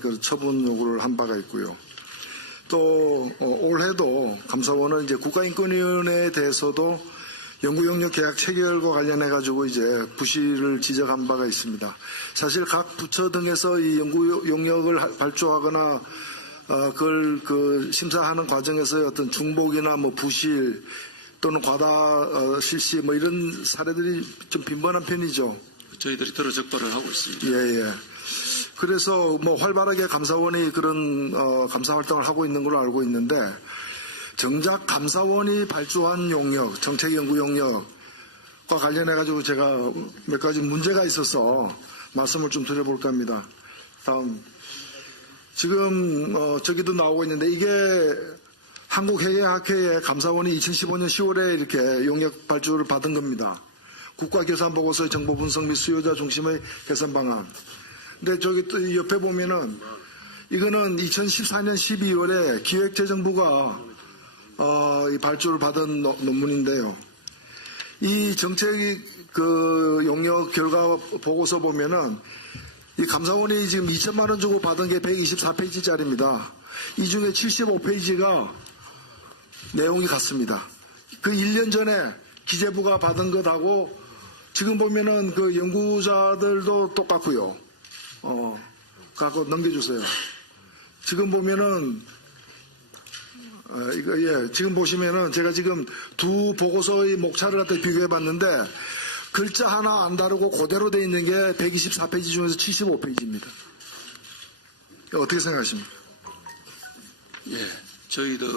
그 처분 요구를 한 바가 있고요. 또 올해도 감사원은 이제 국가인권위원회에 대해서도 연구용역 계약 체결과 관련해 가지고 이제 부실을 지적한 바가 있습니다. 사실 각 부처 등에서 이 연구용역을 발주하거나 그걸 심사하는 과정에서의 어떤 중복이나 뭐 부실 또는 과다 실시 뭐 이런 사례들이 좀 빈번한 편이죠. 저희들이 들어 적발을 하고 있습니다. 예. 그래서 뭐 활발하게 감사원이 그런 감사 활동을 하고 있는 걸로 알고 있는데 정작 감사원이 발주한 용역, 정책연구 용역과 관련해 가지고 제가 몇 가지 문제가 있어서 말씀을 좀 드려볼까 합니다. 다음. 지금 저기도 나오고 있는데 이게 한국회계학회의 감사원이 2015년 10월에 이렇게 용역 발주를 받은 겁니다. 국가결산보고서의 정보분석 및 수요자 중심의 개선 방안. 근데 저기 또 옆에 보면은 이거는 2014년 12월에 기획재정부가 이 발주를 받은 논문인데요. 이 정책 용역 결과 보고서 보면은 이 감사원이 지금 2천만 원 주고 받은 게 124페이지짜리입니다. 이 중에 75페이지가 내용이 같습니다. 그 1년 전에 기재부가 받은 것하고 지금 보면은 그 연구자들도 똑같고요. 갖고 넘겨주세요. 지금 보면은 지금 보시면은 제가 지금 두 보고서의 목차를 갖다 비교해 봤는데 글자 하나 안 다르고 그대로 돼 있는 게 124페이지 중에서 75페이지입니다. 어떻게 생각하십니까? 예, 저희들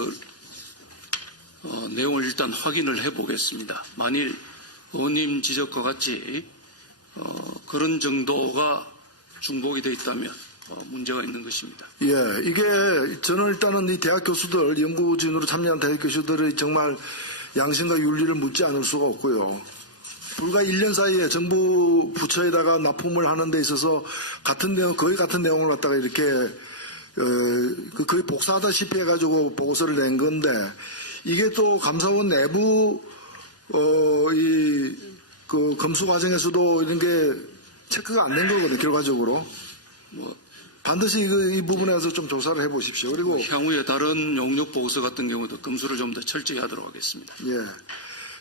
내용을 일단 확인을 해보겠습니다. 만일 의원님 지적과 같이 그런 정도가 중복이 되어 있다면 문제가 있는 것입니다. 예, 이게 저는 일단은 이 대학 교수들, 연구진으로 참여한 대학 교수들의 정말 양심과 윤리를 묻지 않을 수가 없고요. 불과 1년 사이에 정부 부처에다가 납품을 하는 데 있어서 거의 같은 내용을 갖다가 이렇게 거의 복사하다시피 해가지고 보고서를 낸 건데 이게 또 감사원 내부 그 검수 과정에서도 이런 게 체크가 안 된 거거든요. 결과적으로. 반드시 이 부분에 대해서 좀 조사를 해보십시오. 그리고 향후에 다른 용역 보고서 같은 경우도 검수를 좀 더 철저히 하도록 하겠습니다. 예.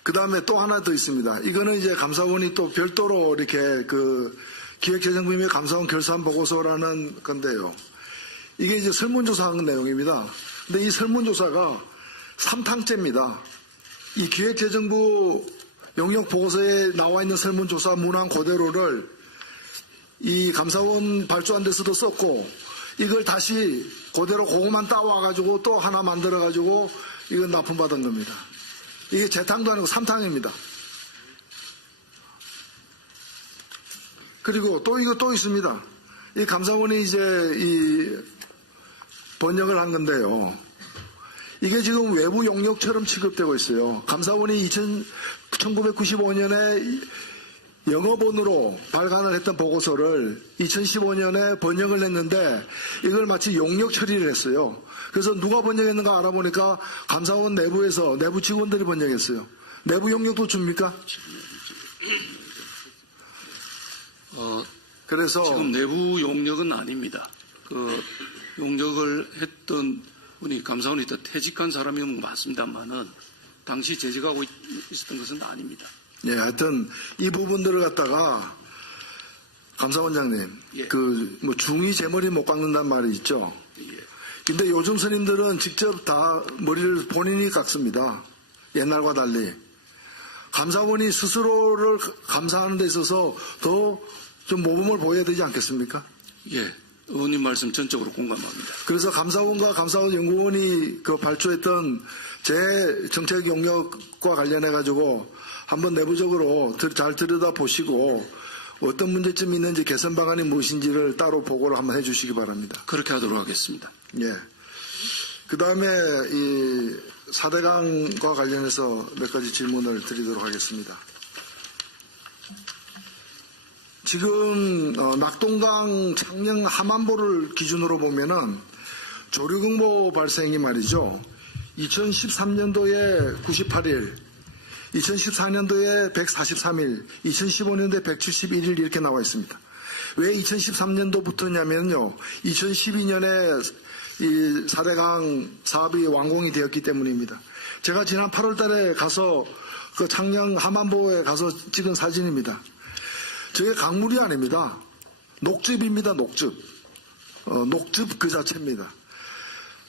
그 다음에 또 하나 더 있습니다. 이거는 이제 감사원이 또 별도로 이렇게 그 기획재정부의 감사원 결산 보고서라는 건데요. 이게 이제 설문조사한 내용입니다. 근데 이 설문조사가 3탕째입니다. 이 기획재정부 용역 보고서에 나와 있는 설문조사 문항 그대로를 이 감사원 발주한 데서도 썼고 이걸 다시 그대로 그것만 따와가지고 또 하나 만들어가지고 이건 납품받은 겁니다. 이게 재탕도 아니고 3탕입니다. 그리고 또 이거 또 있습니다. 이 감사원이 이제 이 번역을 한 건데요. 이게 지금 외부 용역처럼 취급되고 있어요. 감사원이 1995년에 영어본으로 발간을 했던 보고서를 2015년에 번역을 했는데 이걸 마치 용역 처리를 했어요. 그래서 누가 번역했는가 알아보니까 감사원 내부에서 내부 직원들이 번역했어요. 내부 용역도 줍니까? 그래서 지금 내부 용역은 아닙니다. 그 용역을 했던 분이 감사원이 더 퇴직한 사람이면 맞습니다만은 당시 재직하고 있었던 것은 아닙니다. 예, 하여튼 이 부분들을 갖다가 감사원장님, 예. 뭐 중이 제 머리 못 깎는단 말이 있죠. 예. 근데 요즘 스님들은 직접 다 머리를 본인이 깎습니다. 옛날과 달리. 감사원이 스스로를 감사하는 데 있어서 더 좀 모범을 보여야 되지 않겠습니까? 예. 의원님 말씀 전적으로 공감합니다. 그래서 감사원과 감사원 연구원이 그 발주했던 제 정책 용역과 관련해 가지고 한번 내부적으로 잘 들여다보시고 어떤 문제점이 있는지 개선 방안이 무엇인지를 따로 보고를 한번 해주시기 바랍니다. 그렇게 하도록 하겠습니다. 예. 그 다음에 이 4대강과 관련해서 몇 가지 질문을 드리도록 하겠습니다. 지금 낙동강 창녕 하만보를 기준으로 보면은 조류경보 발생이 말이죠. 2013년도에 98일, 2014년도에 143일, 2015년도에 171일 이렇게 나와 있습니다. 왜 2013년도부터냐면요. 2012년에 이 4대강 사업이 완공이 되었기 때문입니다. 제가 지난 8월 달에 가서 그 창녕 함안보에 가서 찍은 사진입니다. 저게 강물이 아닙니다. 녹즙입니다. 녹즙. 녹즙 그 자체입니다.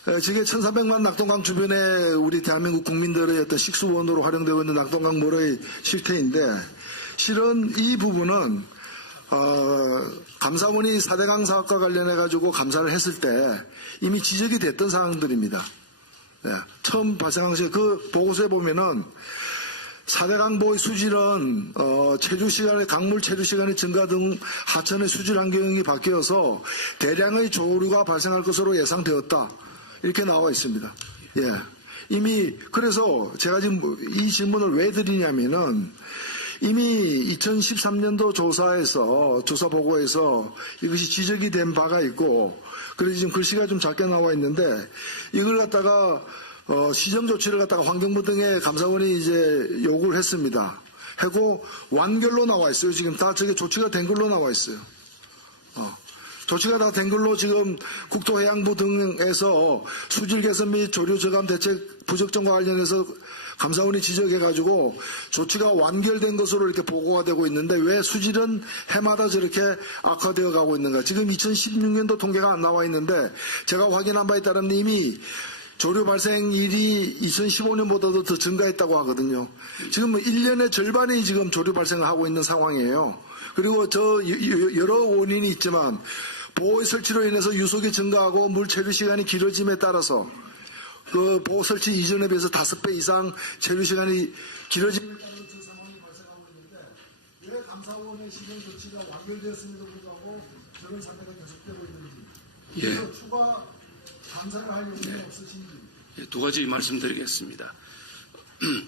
저게 1300만 낙동강 주변에 우리 대한민국 국민들의 어떤 식수원으로 활용되고 있는 낙동강 모래의 실태인데 실은 이 부분은 감사원이 4대강 사업과 관련해 가지고 감사를 했을 때 이미 지적이 됐던 사항들입니다. 처음 발생한 것이 그 보고서에 보면은 4대강보의 수질은 체류 시간에 강물 체류 시간의 증가 등 하천의 수질 환경이 바뀌어서 대량의 조류가 발생할 것으로 예상되었다. 이렇게 나와 있습니다. 예. 이미 그래서 제가 지금 이 질문을 왜 드리냐면은 이미 2013년도 조사 보고에서 이것이 지적이 된 바가 있고 그래서 지금 글씨가 좀 작게 나와 있는데 이걸 갖다가 시정 조치를 갖다가 환경부 등의 감사원이 이제 요구를 했습니다. 하고 완결로 나와 있어요. 지금 다 저게 조치가 된 걸로 나와 있어요. 조치가 다 된 걸로 지금 국토해양부 등에서 수질 개선 및 조류 저감 대책 부적정과 관련해서 감사원이 지적해가지고 조치가 완결된 것으로 이렇게 보고가 되고 있는데 왜 수질은 해마다 저렇게 악화되어 가고 있는가. 지금 2016년도 통계가 안 나와 있는데 제가 확인한 바에 따르면 이미 조류 발생일이 2015년보다도 더 증가했다고 하거든요. 지금 1년의 절반이 지금 조류 발생을 하고 있는 상황이에요. 그리고 여러 원인이 있지만 보호의 설치로 인해서 유속이 증가하고 물 체류 시간이 길어짐에 따라서 그 보호 설치 이전에 비해서 5배 이상 체류 시간이 길어짐에 따른 그 상황이 발생하고 있는데 왜 감사원의 시정 조치가 완결되었음에도 불구하고 저런 사태가 계속되고 있는지 그래서 추가 감사를 할 용의는 없으신지. 두 가지 말씀드리겠습니다.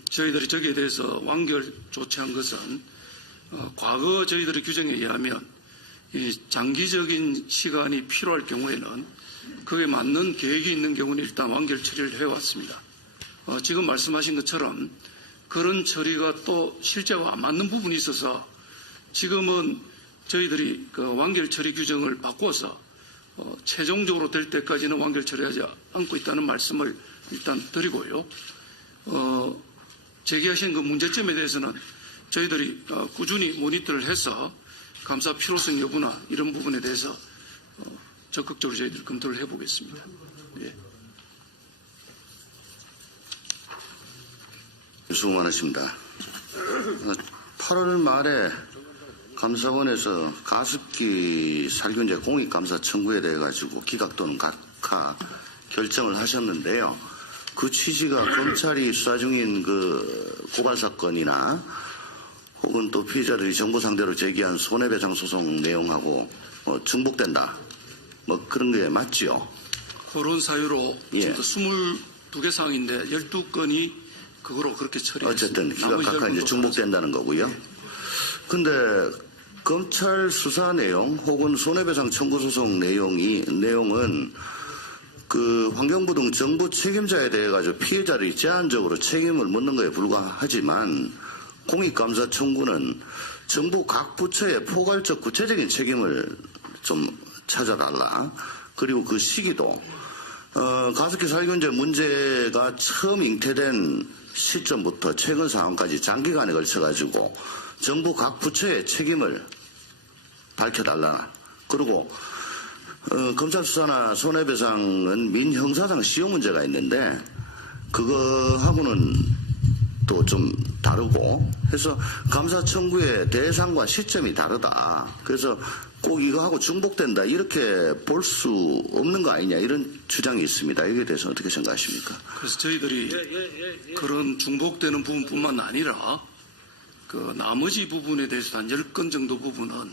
저희들이 저기에 대해서 완결 조치한 것은 과거 저희들의 규정에 의하면 이 장기적인 시간이 필요할 경우에는 그에 맞는 계획이 있는 경우는 일단 완결 처리를 해왔습니다. 지금 말씀하신 것처럼 그런 처리가 또 실제와 안 맞는 부분이 있어서 지금은 저희들이 그 완결 처리 규정을 바꿔서 최종적으로 될 때까지는 완결 처리하지 않고 있다는 말씀을 일단 드리고요. 제기하신 그 문제점에 대해서는 저희들이 꾸준히 모니터를 해서 감사 필요성 여부나 이런 부분에 대해서 적극적으로 저희들이 검토를 해보겠습니다. 예. 수고 많으십니다. 8월 말에 감사원에서 가습기 살균제 공익감사 청구에 대해 가지고 기각 또는 각하 결정을 하셨는데요. 그 취지가 검찰이 수사 중인 그 고발 사건이나 혹은 또 피해자들이 정부 상대로 제기한 손해배상 소송 내용하고 중복된다. 뭐 그런 게 맞지요? 그런 사유로 예. 22개 사항인데 12건이 그거로 그렇게 처리했습니다. 어쨌든 기각 각하 이제 중복된다는 거고요. 근데 검찰 수사 내용 혹은 손해배상 청구 소송 내용은 그 환경부 등 정부 책임자에 대해 가지고 피해자들이 제한적으로 책임을 묻는 것에 불과하지만 공익감사 청구는 정부 각 부처의 포괄적 구체적인 책임을 좀 찾아달라. 그리고 그 시기도 가습기 살균제 문제가 처음 잉태된 시점부터 최근 상황까지 장기간에 걸쳐 가지고 정부 각 부처의 책임을 밝혀달라. 그리고 검찰 수사나 손해배상은 민형사상 시효 문제가 있는데 그거하고는 또 좀 다르고 해서 감사 청구의 대상과 시점이 다르다. 그래서 꼭 이거하고 중복된다 이렇게 볼 수 없는 거 아니냐 이런 주장이 있습니다. 여기에 대해서 어떻게 생각하십니까? 그래서 저희들이 그런 중복되는 부분뿐만 아니라 그 나머지 부분에 대해서 한 10건 정도 부분은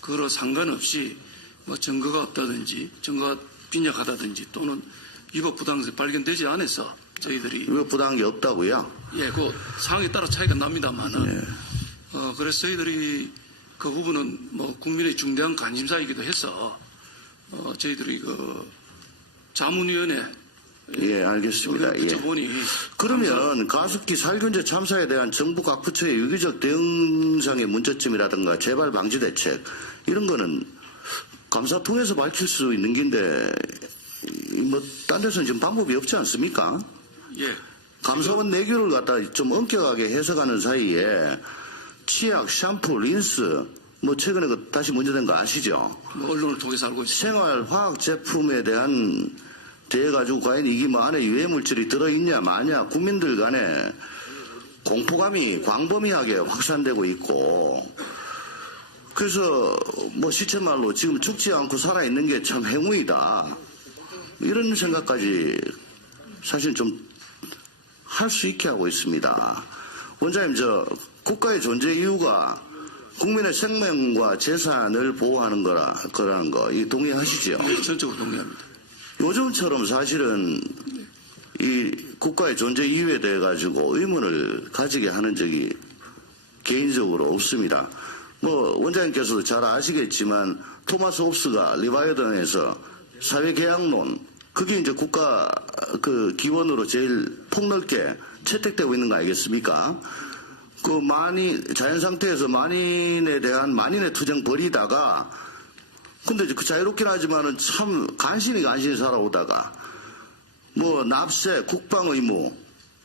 그로 상관없이 뭐 증거가 없다든지 증거가 빈약하다든지 또는 위법 부당성이 발견되지 않아서 저희들이 위법 부당한 게 없다고요? 예, 그 상황에 따라 차이가 납니다만은 그래서 저희들이 그 부분은 뭐 국민의 중대한 관심사이기도 해서 저희들이 그 자문위원회 예, 알겠습니다. 예. 보니 그러면 가습기 살균제 참사에 대한 정부 각 부처의 유기적 대응상의 문제점이라든가 재발 방지 대책 이런 거는 감사 통해서 밝힐 수 있는 긴데 뭐 딴 데서는 지금 방법이 없지 않습니까? 예. 감사원 내규를 갖다 좀 엄격하게 해석하는 사이에 치약, 샴푸, 린스 뭐 최근에 그 다시 문제된 거 아시죠? 뭐 언론을 통해서 알고 있습니다. 생활 화학 제품에 대한 대해 가지고 과연 이게 뭐 안에 유해 물질이 들어있냐 마냐 국민들 간에 공포감이 광범위하게 확산되고 있고 그래서 뭐 시체말로 지금 죽지 않고 살아있는 게 참 행운이다 이런 생각까지 사실 좀 할 수 있게 하고 있습니다. 원장님 국가의 존재 이유가 국민의 생명과 재산을 보호하는 거라는 거 이 동의하시죠? 예, 전적으로 동의합니다. 요즘처럼 사실은 이 국가의 존재 이유에 대해 가지고 의문을 가지게 하는 적이 개인적으로 없습니다. 뭐 원장님께서도 잘 아시겠지만 토마스 홉스가 리바이어던에서 사회계약론 그게 이제 국가 그 기원으로 제일 폭넓게 채택되고 있는 거 아니겠습니까? 그 자연 상태에서 만인에 대한 만인의 투쟁 벌이다가 근데 그 자유롭긴 하지만은 참 간신히 살아오다가 뭐 납세, 국방 의무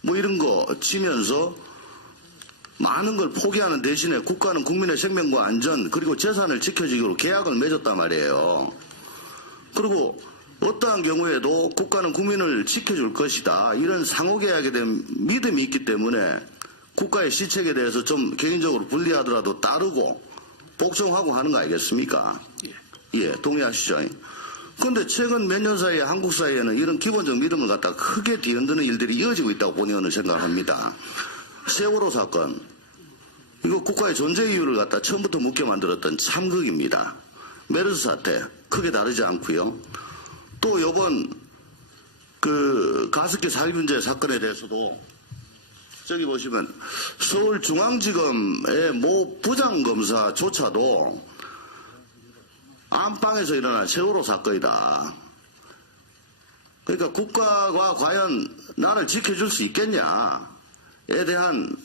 뭐 이런 거 치면서 많은 걸 포기하는 대신에 국가는 국민의 생명과 안전 그리고 재산을 지켜주기로 계약을 맺었단 말이에요. 그리고 어떠한 경우에도 국가는 국민을 지켜줄 것이다. 이런 상호계약에 대한 믿음이 있기 때문에 국가의 시책에 대해서 좀 개인적으로 불리하더라도 따르고 복종하고 하는 거 아니겠습니까? 예, 동의하시죠? 그런데 최근 몇 년 사이에 한국 사회에는 이런 기본적 믿음을 갖다 크게 뒤흔드는 일들이 이어지고 있다고 본의원은 생각합니다. 세월호 사건, 이거 국가의 존재 이유를 갖다 처음부터 묻게 만들었던 참극입니다. 메르스 사태, 크게 다르지 않고요. 또 이번 그 가습기 살균제 사건에 대해서도 저기 보시면 서울중앙지검의 모 부장검사조차도 안방에서 일어난 세월호 사건이다. 그러니까 국가가 과연 나를 지켜줄 수 있겠냐에 대한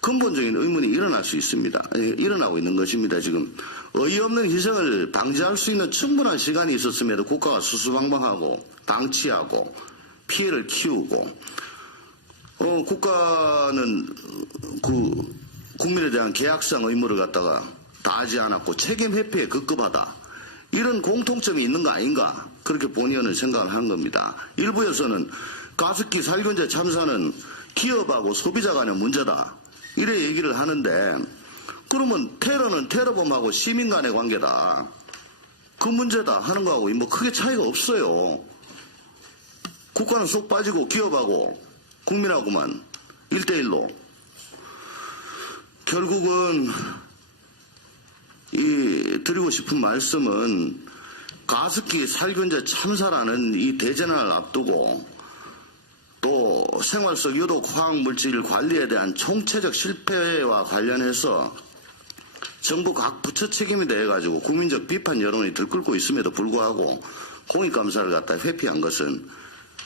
근본적인 의문이 일어날 수 있습니다. 일어나고 있는 것입니다. 지금 어이없는 희생을 방지할 수 있는 충분한 시간이 있었음에도 국가가 수수방방하고 방치하고 피해를 키우고 국가는 그 국민에 대한 계약상 의무를 갖다가 다하지 않았고 책임 회피에 급급하다. 이런 공통점이 있는 거 아닌가 그렇게 본의원은 생각을 한 겁니다. 일부에서는 가습기 살균제 참사는 기업하고 소비자 간의 문제다. 이래 얘기를 하는데 그러면 테러는 테러범하고 시민 간의 관계다. 그 문제다 하는 거하고 뭐 크게 차이가 없어요. 국가는 쏙 빠지고 기업하고 국민하고만 1대1로. 결국은 드리고 싶은 말씀은 가습기 살균제 참사라는 이 대재난을 앞두고 또 생활 속 유독 화학물질 관리에 대한 총체적 실패와 관련해서 정부 각 부처 책임에 대해 가지고 국민적 비판 여론이 들끓고 있음에도 불구하고 공익감사를 갖다 회피한 것은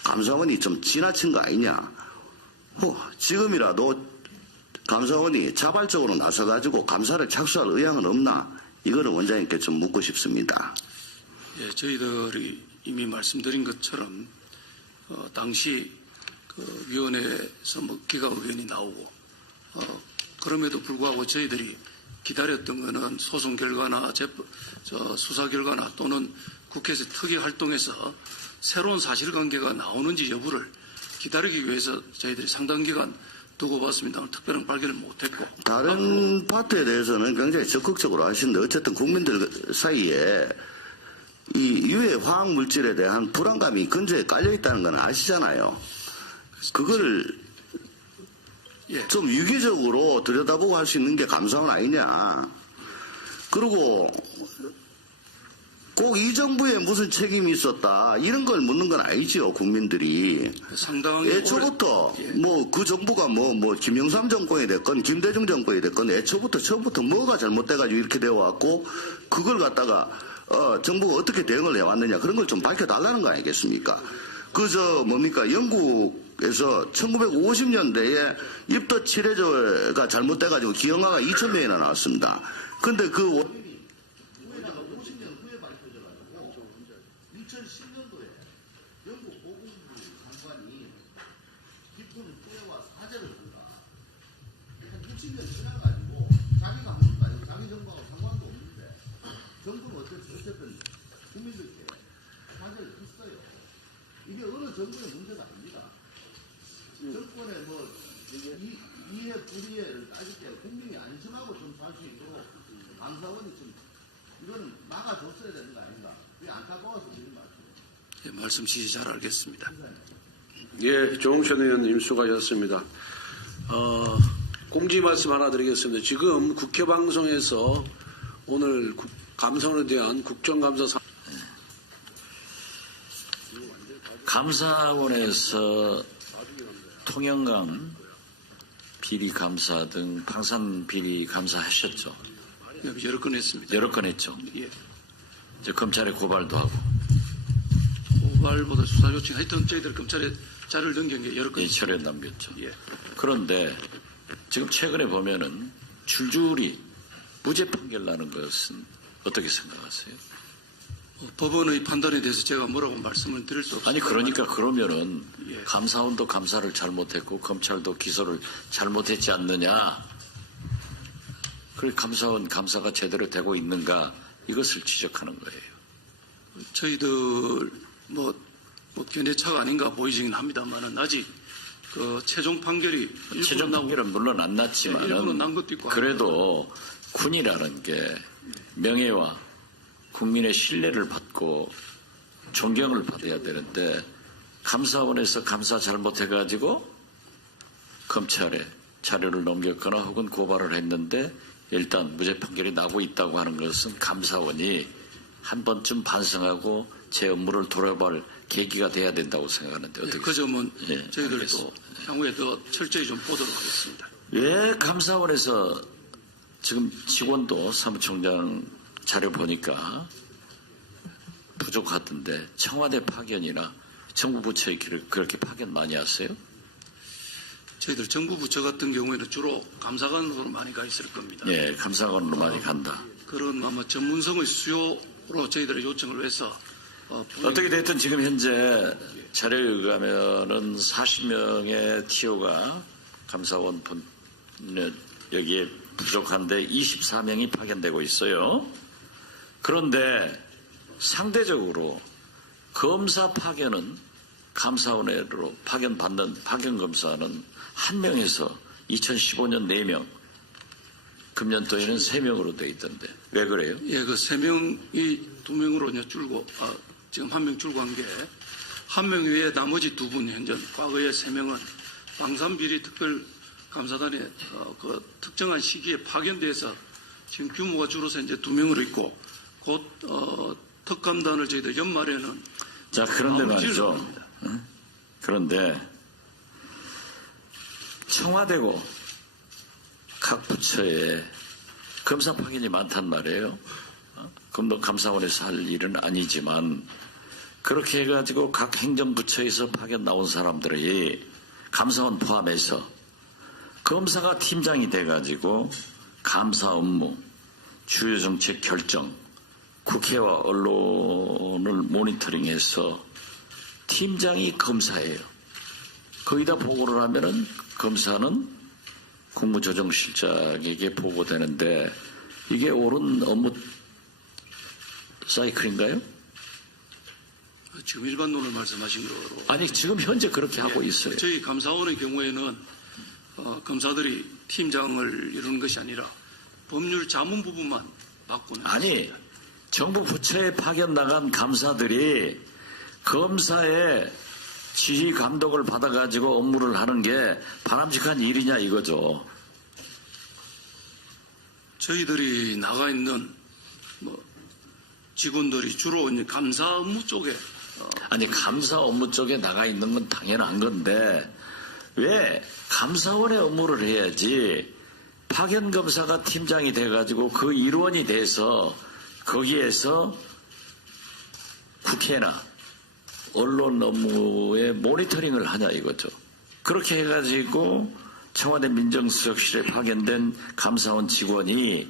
감사원이 좀 지나친 거 아니냐. 지금이라도 감사원이 자발적으로 나서가지고 감사를 착수할 의향은 없나. 이거는 원장님께 좀 묻고 싶습니다. 예, 저희들이 이미 말씀드린 것처럼 당시 그 위원회에서 뭐 기각 의견이 나오고 그럼에도 불구하고 저희들이 기다렸던 것은 소송 결과나 수사 결과나 또는 국회에서 특위 활동에서 새로운 사실관계가 나오는지 여부를 기다리기 위해서 저희들이 상당 기간 두고 봤습니다. 특별한 발견을 못했고 다른 파트에 대해서는 굉장히 적극적으로 하시는데 어쨌든 국민들 사이에 이 유해 화학 물질에 대한 불안감이 근저에 깔려 있다는 건 아시잖아요. 그걸 예. 좀 유기적으로 들여다보고 할 수 있는 게 감사원 아니냐. 그리고 꼭 이 정부에 무슨 책임이 있었다 이런 걸 묻는 건 아니지요. 국민들이 상당히 애초부터 뭐 그 정부가 뭐 김영삼 정권이 됐건 김대중 정권이 됐건 처음부터 뭐가 잘못돼가지고 이렇게 되어 왔고 그걸 갖다가 정부가 어떻게 대응을 해왔느냐 그런 걸 좀 밝혀달라는 거 아니겠습니까? 영국에서 1950년대에 입덧 칠해저가 잘못돼가지고 기형아가 2,000명이나 나왔습니다. 근데 그 2010년도에 영국 보건부 장관이 깊은 후회와 사죄를 한다. 한 60년 지나가지고 자기가 한 것도 아니고 자기 정부하고 상관도 없는데 정부는 어쨌든 국민들께 사죄를 했어요. 이게 어느 정부의 문제가 아닙니다. 정권의 이해 불이해를 따질 때 국민이 안심하고 좀 살 수 있도록 감사원이 좀 이거는 막아줬어야 되는 거 아닌가? 그게 안타까워서 드리는 말씀이에요. 예, 말씀 취지 잘 알겠습니다. 예, 조홍천 의원님 수고하셨습니다. 공지 말씀 하나 드리겠습니다. 지금 국회 방송에서 오늘 감사원에 대한 국정감사 감사원에서 통영강 비리 감사 등 방산 비리 감사 하셨죠? 예, 여러 건 했습니다. 여러 건 했죠. 예. 이제 검찰에 고발도 하고 고발보다 수사 요청 하여튼 저희들 검찰에 자료를 넘긴 게 여러 건 철회 남겼죠. 예. 그런데 지금 최근에 보면은 줄줄이 무죄 판결 나는 것은 어떻게 생각하세요? 법원의 판단에 대해서 제가 뭐라고 말씀을 드릴 수 없습니다. 아니 그러니까 그러면은 예. 감사원도 감사를 잘못했고 검찰도 기소를 잘못했지 않느냐? 그 감사원 감사가 제대로 되고 있는가 이것을 지적하는 거예요. 저희들 뭐 견해차가 아닌가 보이지긴 합니다만은 아직 그 최종 판결이 최종 판결은 물론 안 일부러 난 났지만 것도 있고 그래도 군이라는 게 명예와 국민의 신뢰를 받고 존경을 받아야 되는데 감사원에서 감사 잘못해가지고 검찰에 자료를 넘겼거나 혹은 고발을 했는데 일단 무죄 판결이 나고 있다고 하는 것은 감사원이 한 번쯤 반성하고 제 업무를 돌아볼 계기가 돼야 된다고 생각하는데 어떻게 그 점은 예, 저희들도 알겠습니다. 향후에 더 철저히 좀 보도록 하겠습니다. 왜 감사원에서 지금 직원도 사무총장 자료 보니까 부족하던데 청와대 파견이나 정부 부처에 그렇게 파견 많이 하세요? 저희들 정부 부처 같은 경우에는 주로 감사관으로 많이 가 있을 겁니다. 예, 감사원으로 많이 간다. 그런 아마 전문성의 수요로 저희들의 요청을 해서 어떻게 됐든 지금 현재 자료에 의하면은 40명의 TO가 감사원 여기에 부족한데 24명이 파견되고 있어요. 그런데 상대적으로 검사 파견은 감사원으로 파견받는 파견검사는 1명에서 2015년 4명, 금년도에는 3명으로 돼 있던데 왜 그래요? 예, 그 3명이 2명으로 이제 줄고 지금 1명 줄고 한 게 1명 외에 나머지 2분 현재 과거에 3명은 방산비리 특별감사단에 그 특정한 시기에 파견돼서 지금 규모가 줄어서 이제 2명으로 있고 곧 특감단을 저희들 연말에는 자, 그런데 아무리 말이죠. 질문합니다. 응? 그런데 청와대고 각 부처에 검사 파견이 많단 말이에요. 그럼 감사원에서 할 일은 아니지만 그렇게 해가지고 각 행정부처에서 파견 나온 사람들이 감사원 포함해서 검사가 팀장이 돼가지고 감사 업무, 주요 정책 결정, 국회와 언론을 모니터링해서 팀장이 검사예요. 거기다 보고를 하면은 검사는 국무조정실장에게 보고되는데 이게 옳은 업무 사이클인가요? 지금 일반론을 말씀하신 거로 아니 지금 현재 그렇게 하고 있어요. 저희 감사원의 경우에는 검사들이 팀장을 이루는 것이 아니라 법률 자문 부분만 바꾸는 아니 정부 부처에 파견 나간 감사들이 검사의 지휘 감독을 받아가지고 업무를 하는 게 바람직한 일이냐 이거죠. 저희들이 나가 있는 직원들이 주로 이제 감사 업무 쪽에 아니 감사 업무 쪽에 나가 있는 건 당연한 건데 왜 감사원의 업무를 해야지 파견 검사가 팀장이 돼가지고 그 일원이 돼서 거기에서 국회나 언론 업무에 모니터링을 하냐 이거죠. 그렇게 해가지고 청와대 민정수석실에 파견된 감사원 직원이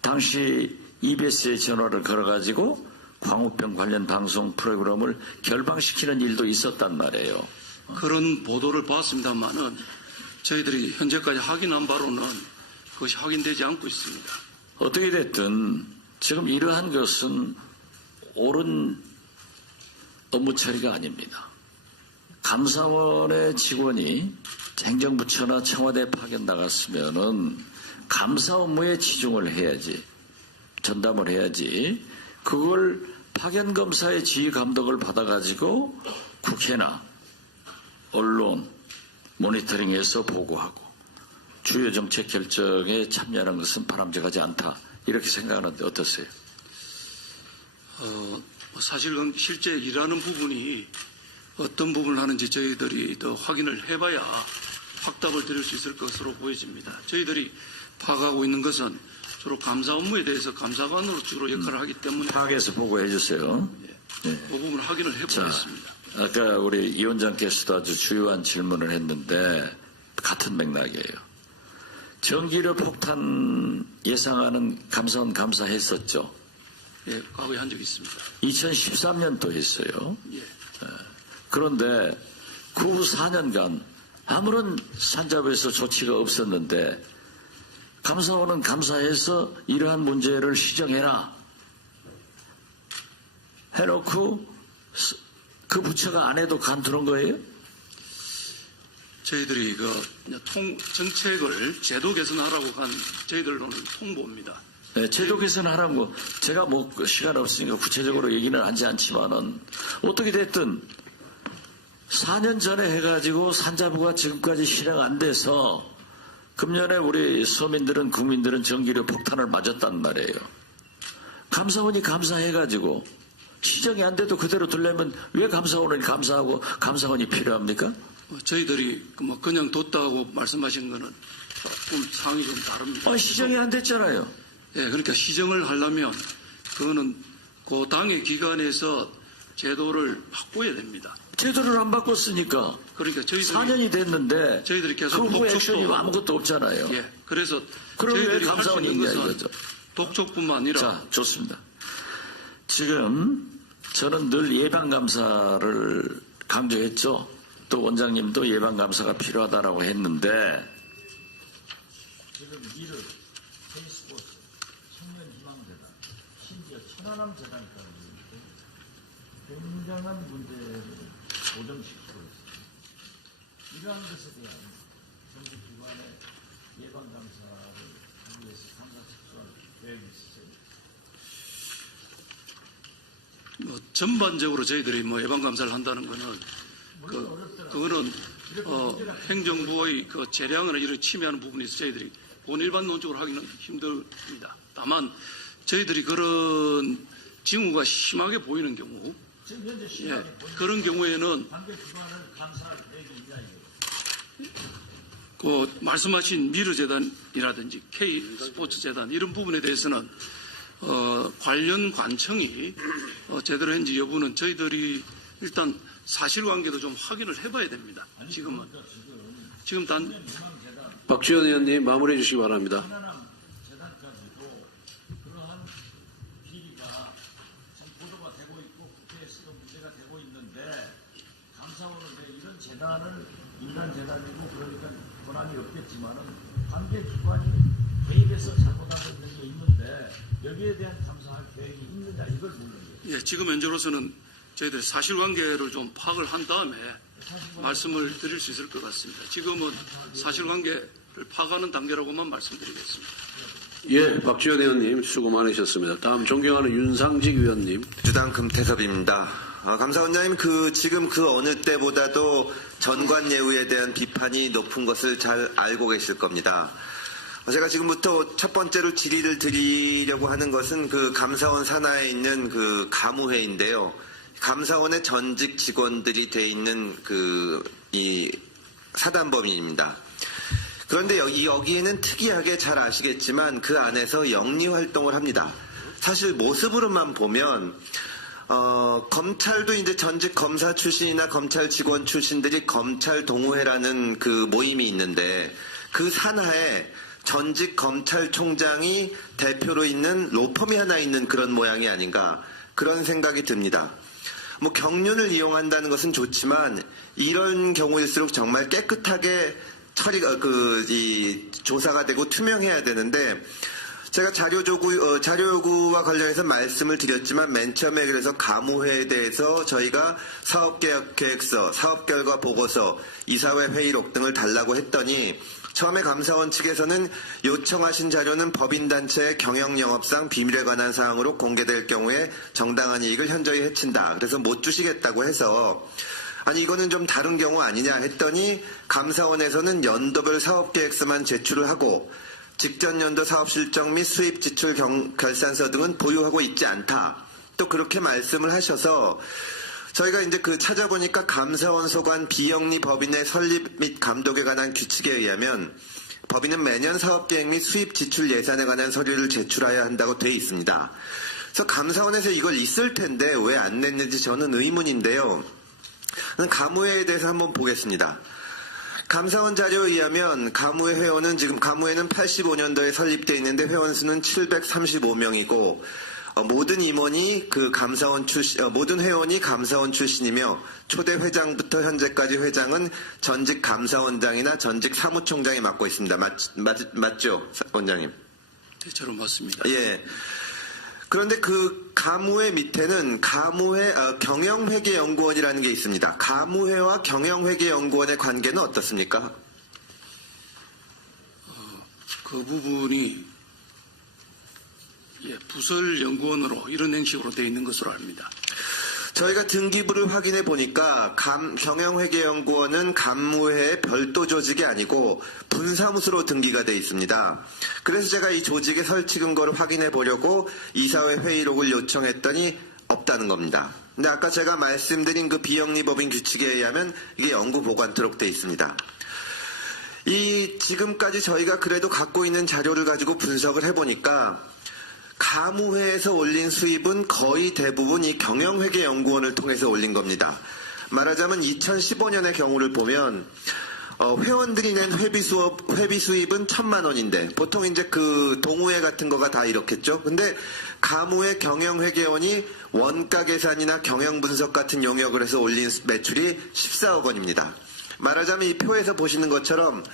당시 EBS에 전화를 걸어가지고 광우병 관련 방송 프로그램을 결방시키는 일도 있었단 말이에요. 그런 보도를 봤습니다만은 저희들이 현재까지 확인한 바로는 그것이 확인되지 않고 있습니다. 어떻게 됐든 지금 이러한 것은 옳은 업무 처리가 아닙니다. 감사원의 직원이 행정부처나 청와대 파견 나갔으면은 감사 업무에 치중을 해야지, 전담을 해야지, 그걸 파견 검사의 지휘 감독을 받아가지고 국회나 언론 모니터링해서 보고하고 주요 정책 결정에 참여하는 것은 바람직하지 않다, 이렇게 생각하는데 어떠세요? 사실은 실제 일하는 부분이 어떤 부분을 하는지 저희들이 더 확인을 해봐야 확답을 드릴 수 있을 것으로 보여집니다. 저희들이 파악하고 있는 것은 주로 감사 업무에 대해서 감사관으로 주로 역할을 하기 때문에 파악해서 보고해 주세요. 그 부분을 확인을 해보겠습니다. 아까 우리 이 원장께서도 아주 주요한 질문을 했는데 같은 맥락이에요. 전기료 폭탄 예상하는 감사원 감사했었죠. 예, 과거에 한 적이 있습니다. 2013년도 했어요. 예. 그런데 그 후 4년간 아무런 산자부에서 조치가 없었는데 감사원은 감사해서 이러한 문제를 시정해라 해놓고 그 부처가 안 해도 간두는 거예요? 저희들이 정책을 제도 개선하라고 한 저희들로는 통보입니다. 네, 제도 개선하라는 거 제가 뭐 시간 없으니까 구체적으로 얘기는 하지 않지만은 어떻게 됐든 4년 전에 해가지고 산자부가 지금까지 실행 안 돼서 금년에 우리 서민들은 국민들은 전기료 폭탄을 맞았단 말이에요. 감사원이 감사해가지고 시정이 안 돼도 그대로 두려면 왜 감사원은 감사하고 감사원이 필요합니까? 저희들이 그냥 뒀다고 말씀하신 거는 조금 상황이 좀 다릅니다. 시정이 안 됐잖아요. 예, 그러니까 시정을 하려면 그거는 그 당의 기관에서 제도를 바꿔야 됩니다. 제도를 안 바꿨으니까 그러니까 저희들이 4년이 됐는데 저희들이 계속 그 후 액션이 독촉도 아무것도 없잖아요. 예, 그래서 그럼 왜 저희들이 할 수 감사원이 있는 있냐 것은 이거죠. 독촉뿐만 아니라 자, 좋습니다. 지금 저는 늘 예방감사를 강조했죠. 또 원장님도 예방감사가 필요하다라고 했는데 지금 미르, 페이스포스, 청년희망재단, 심지어 천안함재단까지 굉장한 문제를 고정시키고 있습니다. 이러한 것에 대한 정부기관의 예방감사를 하기 위해서 감사 특수할 계획이 있으세요? 전반적으로 저희들이 예방감사를 한다는 거는 그거는 행정부의 재량을 이렇게 침해하는 부분이 있어 저희들이 일반론적으로 하기는 힘듭니다. 다만 저희들이 그런 징후가 심하게 보이는 경우, 그런 경우에는 말씀하신 미르재단이라든지 K스포츠재단 이런 부분에 대해서는 관련 관청이 제대로 했는지 여부는 저희들이 일단 사실관계도 좀 확인을 해봐야 됩니다. 지금 박주현 의원님 마무리해 주시기 바랍니다. 재단까지도 그러한 비리가 참 보도가 되고 있고 국회에서도 문제가 되고 있는데 감사원은 이런 재단을 인간 재단이고 그러니까 권한이 없겠지만은 관계 기관이 개입해서 잘못한 부분도 있는데 여기에 대한 감사할 계획이 있느냐 이걸 묻는 거예요. 예, 지금 현재로서는 저희들이 사실관계를 좀 파악을 한 다음에 말씀을 드릴 수 있을 것 같습니다. 지금은 사실관계를 파악하는 단계라고만 말씀드리겠습니다. 예, 박주현 의원님 수고 많으셨습니다. 다음 존경하는 윤상직 의원님. 주당 금태섭입니다. 감사원장님, 지금 그 어느 때보다도 전관예우에 대한 비판이 높은 것을 잘 알고 계실 겁니다. 제가 지금부터 첫 번째로 질의를 드리려고 하는 것은 그 감사원 산하에 있는 그 가무회인데요. 감사원의 전직 직원들이 돼 있는 이 사단법인입니다. 그런데 여기에는 특이하게 잘 아시겠지만 그 안에서 영리 활동을 합니다. 사실 모습으로만 보면 검찰도 이제 전직 검사 출신이나 검찰 직원 출신들이 검찰 동호회라는 그 모임이 있는데 그 산하에 전직 검찰총장이 대표로 있는 로펌이 하나 있는 그런 모양이 아닌가 그런 생각이 듭니다. 뭐 경륜을 이용한다는 것은 좋지만 이런 경우일수록 정말 깨끗하게 이 조사가 되고 투명해야 되는데 제가 자료 요구와 관련해서 말씀을 드렸지만 맨 처음에 그래서 가무회에 대해서 저희가 사업계획서, 사업결과 보고서, 이사회 회의록 등을 달라고 했더니 처음에 감사원 측에서는 요청하신 자료는 법인단체의 경영영업상 비밀에 관한 사항으로 공개될 경우에 정당한 이익을 현저히 해친다. 그래서 못 주시겠다고 해서 아니 이거는 좀 다른 경우 아니냐 했더니 감사원에서는 연도별 사업계획서만 제출을 하고 직전 연도 사업 실적 및 수입 지출 결산서 등은 보유하고 있지 않다. 또 그렇게 말씀을 하셔서 저희가 이제 찾아보니까 감사원 소관 비영리 법인의 설립 및 감독에 관한 규칙에 의하면 법인은 매년 사업계획 및 수입 지출 예산에 관한 서류를 제출해야 한다고 되어 있습니다. 그래서 감사원에서 이걸 있을 텐데 왜 안 냈는지 저는 의문인데요. 가무회에 대해서 한번 보겠습니다. 감사원 자료에 의하면 가무회 회원은 지금 가무회는 85년도에 설립되어 있는데 회원 수는 735명이고 모든 임원이 모든 회원이 감사원 출신이며 초대 회장부터 현재까지 회장은 전직 감사원장이나 전직 사무총장이 맡고 있습니다. 맞죠, 원장님? 대체로 맞습니다. 예. 그런데 그 가무회 밑에는 경영회계연구원이라는 게 있습니다. 가무회와 경영회계연구원의 관계는 어떻습니까? 그 부분이 부설 연구원으로 이런 형식으로 되어 있는 것으로 압니다. 저희가 등기부를 확인해 보니까 경영회계연구원은 가무회의 별도 조직이 아니고 분사무소로 등기가 되어 있습니다. 그래서 제가 이 조직의 설치 근거를 확인해 보려고 이사회 회의록을 요청했더니 없다는 겁니다. 근데 아까 제가 말씀드린 그 비영리법인 규칙에 의하면 이게 영구 보관토록 되어 있습니다. 지금까지 저희가 그래도 갖고 있는 자료를 가지고 분석을 해보니까 가무회에서 올린 수입은 거의 대부분 이 경영회계연구원을 통해서 올린 겁니다. 말하자면 2015년의 경우를 보면 회원들이 낸 회비 수입은 1,000만 원인데 보통 이제 그 동호회 같은 거가 다 이렇겠죠. 근데 가무회 경영회계원이 원가 계산이나 경영 분석 같은 용역을 해서 올린 매출이 14억 원입니다. 말하자면 이 표에서 보시는 것처럼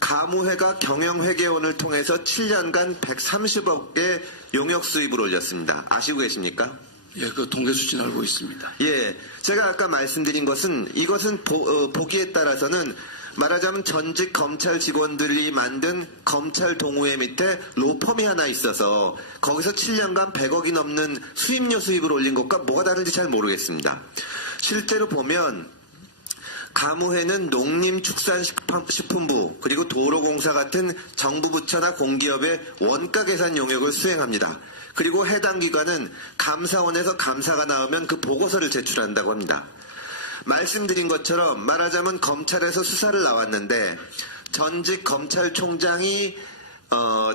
가무회가 경영회계원을 통해서 7년간 130억의 용역 수입을 올렸습니다. 아시고 계십니까? 예, 그 통계 수치는 알고 있습니다. 예, 제가 아까 말씀드린 것은 이것은 보기에 따라서는 말하자면 전직 검찰 직원들이 만든 검찰 동호회 밑에 로펌이 하나 있어서 거기서 7년간 100억이 넘는 수입료 수입을 올린 것과 뭐가 다른지 잘 모르겠습니다. 실제로 보면 가무회는 농림축산식품부 그리고 도로공사 같은 정부 부처나 공기업의 원가 계산 용역을 수행합니다. 그리고 해당 기관은 감사원에서 감사가 나오면 그 보고서를 제출한다고 합니다. 말씀드린 것처럼 말하자면 검찰에서 수사를 나왔는데 전직 검찰총장이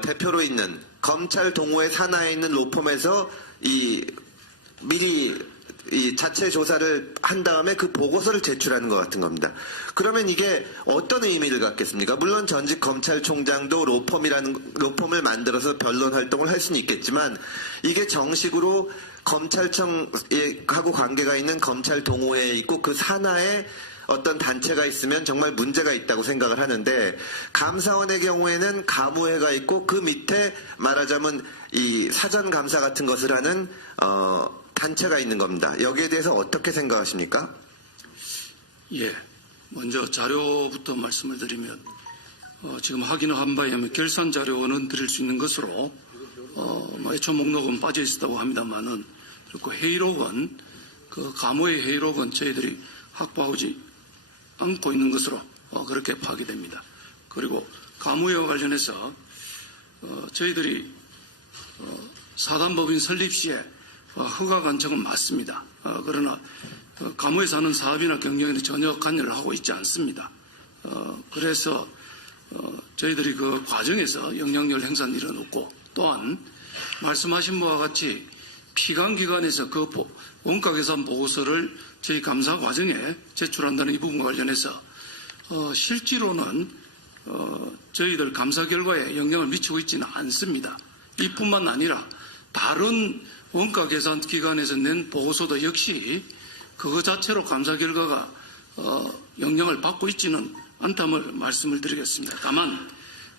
대표로 있는 검찰 동호회 산하에 있는 로펌에서 미리 자체 조사를 한 다음에 그 보고서를 제출하는 것 같은 겁니다. 그러면 이게 어떤 의미를 갖겠습니까? 물론 전직 검찰총장도 로펌을 만들어서 변론 활동을 할 수는 있겠지만 이게 정식으로 검찰청하고 관계가 있는 검찰 동호회에 있고 그 산하에 어떤 단체가 있으면 정말 문제가 있다고 생각을 하는데 감사원의 경우에는 가무회가 있고 그 밑에 말하자면 이 사전감사 같은 것을 하는 단체가 있는 겁니다. 여기에 대해서 어떻게 생각하십니까? 예, 먼저 자료부터 말씀을 드리면 지금 확인을 한 바에 의하면 결산 자료는 드릴 수 있는 것으로 애초 목록은 빠져 있었다고 합니다만은 그리고 회의록은 그 가무회 회의록은 저희들이 확보하지 않고 있는 것으로 그렇게 파악이 됩니다. 그리고 가무회와 관련해서 저희들이 사단법인 설립 시에 허가 관청은 맞습니다. 그러나 가무에서 하는 사업이나 경영에는 전혀 관여를 하고 있지 않습니다. 그래서 저희들이 그 과정에서 영향력을 행사한 일은 없고 또한 말씀하신 바와 같이 피감기관에서 그 원가계산 보고서를 저희 감사 과정에 제출한다는 이 부분과 관련해서 실제로는 저희들 감사 결과에 영향을 미치고 있지는 않습니다. 이뿐만 아니라 다른 원가 계산 기관에서 낸 보고서도 역시 그거 자체로 감사 결과가 영향을 받고 있지는 않다는 말씀을 드리겠습니다. 다만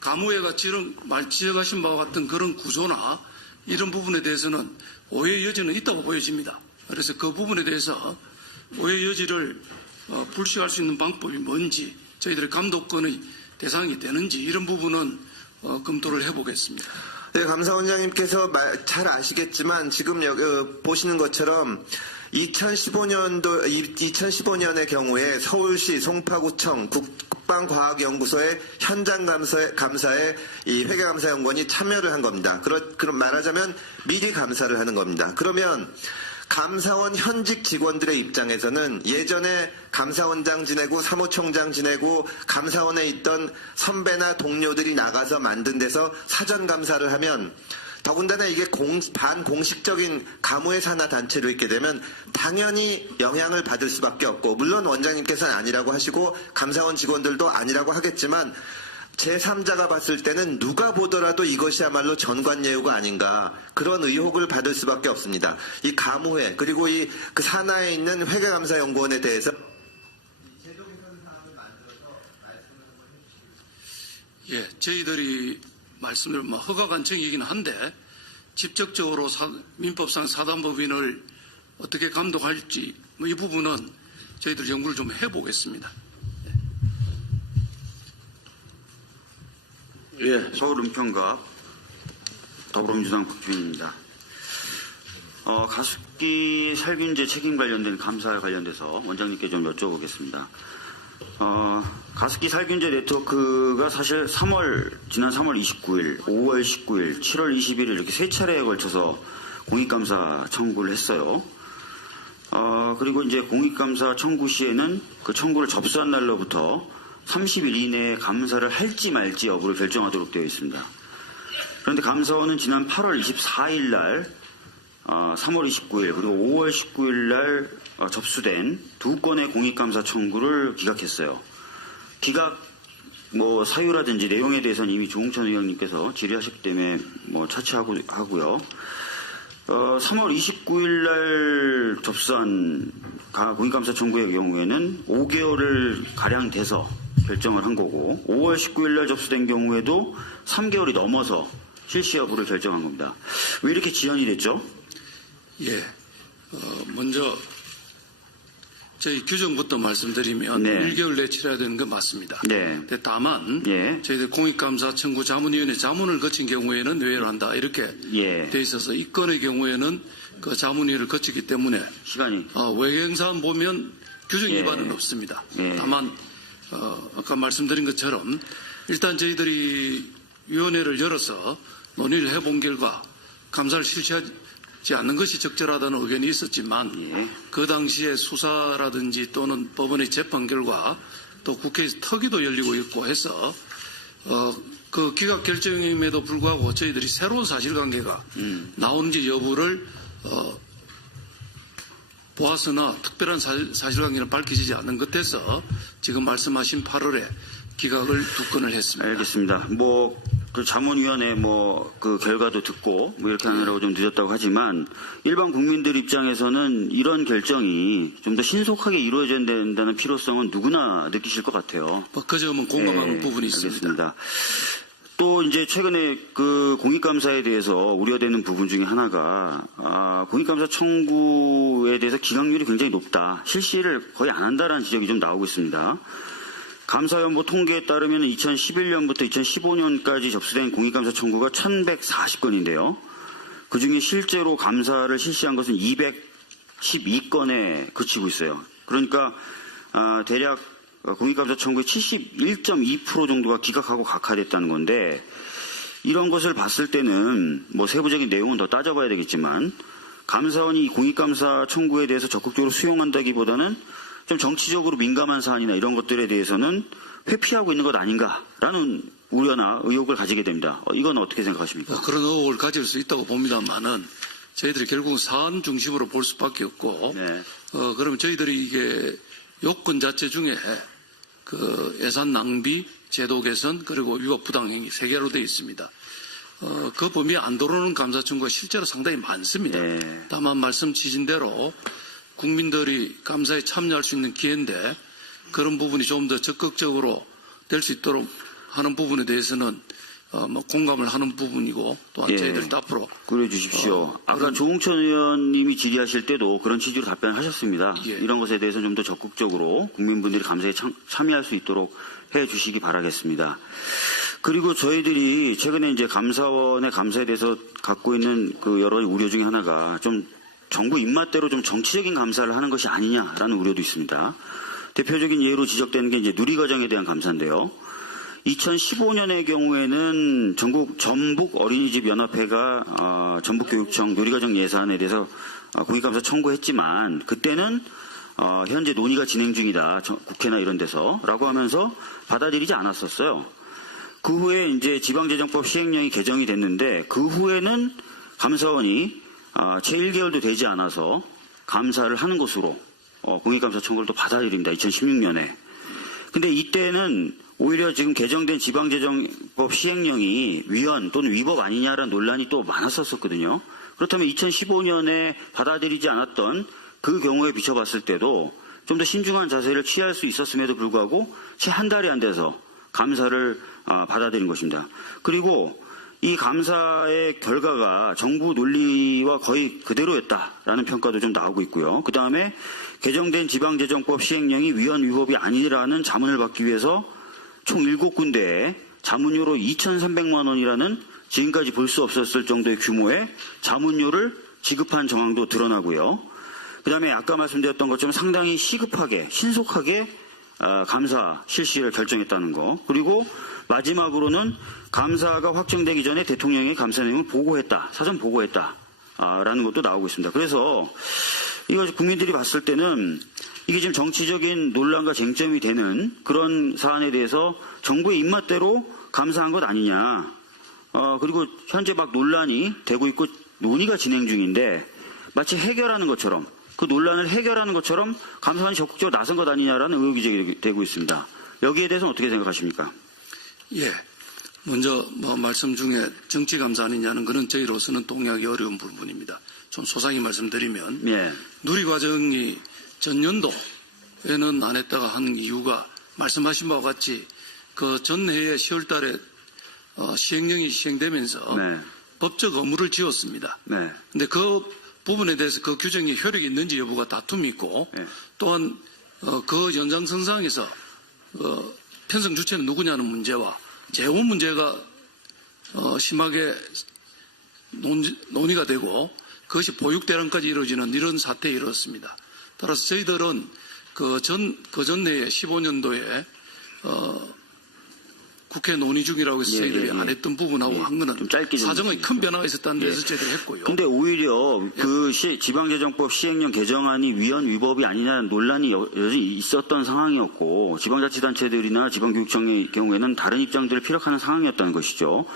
가무회가 지적하신 바와 같은 그런 구조나 이런 부분에 대해서는 오해 여지는 있다고 보여집니다. 그래서 그 부분에 대해서 오해 여지를 불식할 수 있는 방법이 뭔지, 저희들의 감독권의 대상이 되는지 이런 부분은 검토를 해보겠습니다. 네, 감사원장님께서 잘 아시겠지만 지금 여기 보시는 것처럼 2015년의 경우에 서울시 송파구청 국방과학연구소의 현장 감사에 이 회계감사연구원이 참여를 한 겁니다. 그럼 말하자면 미리 감사를 하는 겁니다. 그러면 감사원 현직 직원들의 입장에서는 예전에 감사원장 지내고 사무총장 지내고 감사원에 있던 선배나 동료들이 나가서 만든 데서 사전 감사를 하면 더군다나 이게 반공식적인 가무의 산하 단체로 있게 되면 당연히 영향을 받을 수밖에 없고, 물론 원장님께서는 아니라고 하시고 감사원 직원들도 아니라고 하겠지만 제3자가 봤을 때는 누가 보더라도 이것이야말로 전관예우가 아닌가, 그런 의혹을 받을 수밖에 없습니다. 이 가무회 그리고 그 산하에 있는 회계감사연구원에 대해서 예, 저희들이 말씀을 허가관청이긴 한데 직접적으로 민법상 사단법인을 어떻게 감독할지 이 부분은 저희들 연구를 좀 해보겠습니다. 예, 서울 은평갑 더불어민주당 국회의원입니다. 가습기 살균제 책임 관련된 감사 관련돼서 원장님께 좀 여쭤보겠습니다. 가습기 살균제 네트워크가 사실 지난 3월 29일, 5월 19일, 7월 21일 이렇게 세 차례에 걸쳐서 공익감사 청구를 했어요. 그리고 이제 공익감사 청구 시에는 그 청구를 접수한 날로부터 30일 이내에 감사를 할지 말지 여부를 결정하도록 되어 있습니다. 그런데 감사원은 지난 8월 24일 날, 3월 29일 그리고 5월 19일 날 접수된 두 건의 공익감사 청구를 기각했어요. 기각 사유라든지 내용에 대해서는 이미 조홍천 의원님께서 질의하셨기 때문에 차치하고요. 3월 29일 날 접수한 공익감사 청구의 경우에는 5개월을 가량 돼서 결정을 한 거고, 5월 19일 날 접수된 경우에도 3개월이 넘어서 실시 여부를 결정한 겁니다. 왜 이렇게 지연이 됐죠? 예, 먼저 저희 규정부터 말씀드리면 네. 1개월 내에 치러야 되는 건 맞습니다. 네. 근데 다만 예. 저희들 공익감사 청구 자문위원회 자문을 거친 경우에는 외회를 한다 이렇게 예. 돼 있어서 이 건의 경우에는 그 자문위를 거치기 때문에 시간이. 외경사안 보면 규정 예. 위반은 없습니다. 예. 다만 아까 말씀드린 것처럼 일단 저희들이 위원회를 열어서 논의를 해본 결과 감사를 실시하지 않는 것이 적절하다는 의견이 있었지만 예. 그 당시에 수사라든지 또는 법원의 재판 결과 또 국회에서 특위도 열리고 있고 해서 그 기각 결정임에도 불구하고 저희들이 새로운 사실관계가 나온지 여부를 보았으나 특별한 사실관계는 밝혀지지 않은 것에서 지금 말씀하신 8월에 기각을 두 건을 했습니다. 알겠습니다. 그 자문위원회 그 결과도 듣고 이렇게 하느라고 좀 늦었다고 하지만 일반 국민들 입장에서는 이런 결정이 좀 더 신속하게 이루어져야 된다는 필요성은 누구나 느끼실 것 같아요. 그 점은 공감하는 예, 부분이 있습니다. 알겠습니다. 또 이제 최근에 그 공익감사에 대해서 우려되는 부분 중에 하나가 공익감사 청구에 대해서 기각률이 굉장히 높다. 실시를 거의 안 한다라는 지적이 좀 나오고 있습니다. 감사연보 통계에 따르면 2011년부터 2015년까지 접수된 공익감사 청구가 1140건인데요. 그중에 실제로 감사를 실시한 것은 212건에 그치고 있어요. 그러니까 대략 공익감사 청구의 71.2% 정도가 기각하고 각하됐다는 건데, 이런 것을 봤을 때는 세부적인 내용은 더 따져봐야 되겠지만 감사원이 공익감사 청구에 대해서 적극적으로 수용한다기보다는 좀 정치적으로 민감한 사안이나 이런 것들에 대해서는 회피하고 있는 것 아닌가라는 우려나 의혹을 가지게 됩니다. 이건 어떻게 생각하십니까? 그런 의혹을 가질 수 있다고 봅니다만은 저희들이 결국 사안 중심으로 볼 수밖에 없고 네. 그러면 저희들이 이게 요건 자체 중에 그 예산 낭비, 제도 개선 그리고 위법 부당행위 3개로 되어 있습니다. 그 범위에 안 들어오는 감사 청구가 실제로 상당히 많습니다. 네. 다만 말씀 주신 대로 국민들이 감사에 참여할 수 있는 기회인데 그런 부분이 좀 더 적극적으로 될 수 있도록 하는 부분에 대해서는 공감을 하는 부분이고 또한 예. 저희들도 앞으로 그래 주십시오. 아까 그런- 조홍천 의원님이 질의하실 때도 그런 취지로 답변하셨습니다. 예. 이런 것에 대해서 좀 더 적극적으로 국민분들이 감사에 참여할 수 있도록 해 주시기 바라겠습니다. 그리고 저희들이 최근에 이제 감사원의 감사에 대해서 갖고 있는 그 여러 가지 우려 중에 하나가 좀 정부 입맛대로 좀 정치적인 감사를 하는 것이 아니냐라는 우려도 있습니다. 대표적인 예로 지적되는 게 이제 누리과정에 대한 감사인데요. 2015년의 경우에는 전북 어린이집 연합회가 전북교육청 누리과정 예산에 대해서 공익감사 청구했지만 그때는 현재 논의가 진행 중이다. 국회나 이런 데서라고 하면서 받아들이지 않았었어요. 그 후에 이제 지방재정법 시행령이 개정이 됐는데 그 후에는 감사원이 채 1개월도 되지 않아서 감사를 하는 것으로 공익감사 청구를 또 받아들입니다. 2016년에. 근데 이때는 오히려 지금 개정된 지방재정법 시행령이 위헌 또는 위법 아니냐라는 논란이 또 많았었거든요. 그렇다면 2015년에 받아들이지 않았던 그 경우에 비춰봤을 때도 좀 더 신중한 자세를 취할 수 있었음에도 불구하고 채 한 달이 안 돼서 감사를 받아들인 것입니다. 그리고 이 감사의 결과가 정부 논리와 거의 그대로였다라는 평가도 좀 나오고 있고요. 그 다음에 개정된 지방재정법 시행령이 위헌 위법이 아니라는 자문을 받기 위해서 총 7군데에 자문료로 2,300만 원이라는 지금까지 볼 수 없었을 정도의 규모의 자문료를 지급한 정황도 드러나고요. 그 다음에 아까 말씀드렸던 것처럼 상당히 시급하게 신속하게 감사 실시를 결정했다는 거. 그리고 마지막으로는 감사가 확정되기 전에 대통령의 감사 내용을 보고했다. 사전 보고했다. 라는 것도 나오고 있습니다. 그래서 이거 국민들이 봤을 때는 이게 지금 정치적인 논란과 쟁점이 되는 그런 사안에 대해서 정부의 입맛대로 감사한 것 아니냐. 그리고 현재 막 논란이 되고 있고 논의가 진행 중인데 마치 해결하는 것처럼 그 논란을 해결하는 것처럼 감사원이 적극적으로 나선 것 아니냐라는 의혹이 제기되고 있습니다. 여기에 대해서는 어떻게 생각하십니까? 예. 먼저 말씀 중에 정치감사 아니냐는 것은 저희로서는 동의하기 어려운 부분입니다. 좀 소상히 말씀드리면 예. 누리과정이 전년도에는 안 했다가 한 이유가 말씀하신 바와 같이 그 전해에 10월 달에 시행령이 시행되면서 네. 법적 의무를 지었습니다. 네. 근데 그 부분에 대해서 그 규정이 효력이 있는지 여부가 다툼이 있고 네. 또한 그 연장선상에서 편성 주체는 누구냐는 문제와 재원 문제가 심하게 논의가 되고 그것이 보육대란까지 이루어지는 이런 사태에 이르렀습니다. 따라서 저희들은 그 전내에 15년도에 국회 논의 중이라고 해서 저희들이 안 했던 부분하고 한 거는 좀 짧게 좀 사정의 큰 변화가 있었다는 예. 데서 저희들이 했고요. 근데 오히려 그 지방재정법 시행령 개정안이 위헌 위법이 아니냐는 논란이 여전히 있었던 상황이었고 지방자치단체들이나 지방교육청의 경우에는 다른 입장들을 피력하는 상황이었다는 것이죠.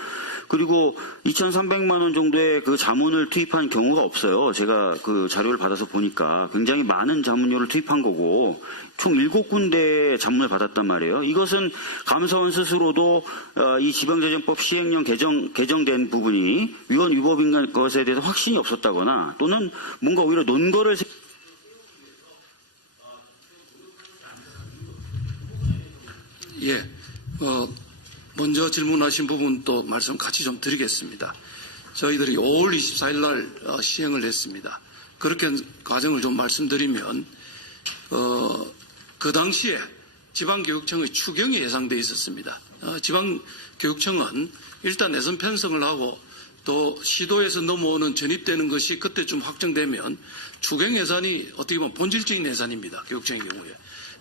그리고 2,300만 원 정도의 그 자문을 투입한 경우가 없어요. 제가 그 자료를 받아서 보니까 굉장히 많은 자문료를 투입한 거고 총 7군데의 자문을 받았단 말이에요. 이것은 감사원 스스로도 이 지방재정법 시행령 개정된 부분이 위헌 위법인 것에 대해서 확신이 없었다거나 또는 뭔가 오히려 논거를 예, 먼저 질문하신 부분 또 말씀 같이 좀 드리겠습니다. 저희들이 5월 24일 날 시행을 했습니다. 그렇게 과정을 좀 말씀드리면 그 당시에 지방교육청의 추경이 예상돼 있었습니다. 지방교육청은 일단 예산 편성을 하고 또 시도에서 넘어오는 전입되는 것이 그때쯤 확정되면 추경 예산이 어떻게 보면 본질적인 예산입니다. 교육청의 경우에.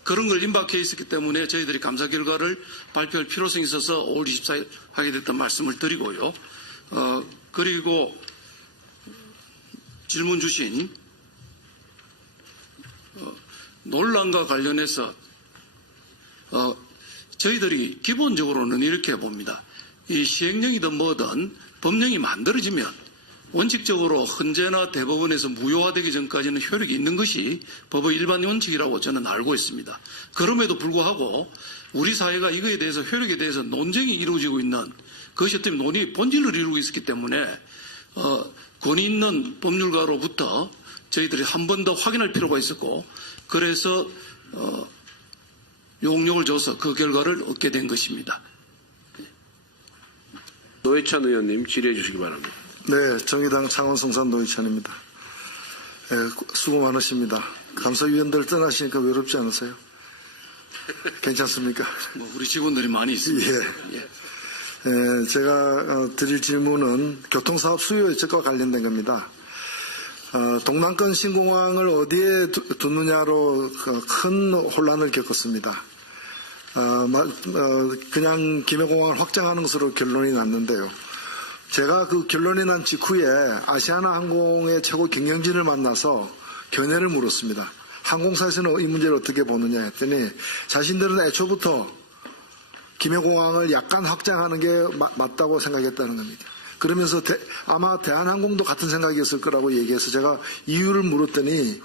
그런 걸 임박해 있었기 때문에 저희들이 감사 결과를 발표할 필요성이 있어서 5월 24일 하게 됐던 말씀을 드리고요. 그리고 질문 주신 논란과 관련해서 저희들이 기본적으로는 이렇게 봅니다. 이 시행령이든 뭐든 법령이 만들어지면 원칙적으로 헌재나 대법원에서 무효화되기 전까지는 효력이 있는 것이 법의 일반 원칙이라고 저는 알고 있습니다. 그럼에도 불구하고 우리 사회가 이거에 대해서 효력에 대해서 논쟁이 이루어지고 있는 그것이 어떻게 보면 논의 본질을 이루고 있었기 때문에 권위 있는 법률가로부터 저희들이 한 번 더 확인할 필요가 있었고 그래서 용역을 줘서 그 결과를 얻게 된 것입니다. 노회찬 의원님 질의해 주시기 바랍니다. 네, 정의당 창원 성산 노희찬입니다. 네, 수고 많으십니다. 감사위원들 떠나시니까 외롭지 않으세요? 괜찮습니까? 뭐 우리 직원들이 많이 있습니다. 예. 제가 드릴 질문은 교통사업 수요 예측과 관련된 겁니다. 동남권 신공항을 어디에 두느냐로 큰 혼란을 겪었습니다. 그냥 김해공항을 확장하는 것으로 결론이 났는데요. 제가 그 결론이 난 직후에 아시아나항공의 최고 경영진을 만나서 견해를 물었습니다. 항공사에서는 이 문제를 어떻게 보느냐 했더니 자신들은 애초부터 김해공항을 약간 확장하는 게 맞다고 생각했다는 겁니다. 그러면서 아마 대한항공도 같은 생각이었을 거라고 얘기해서 제가 이유를 물었더니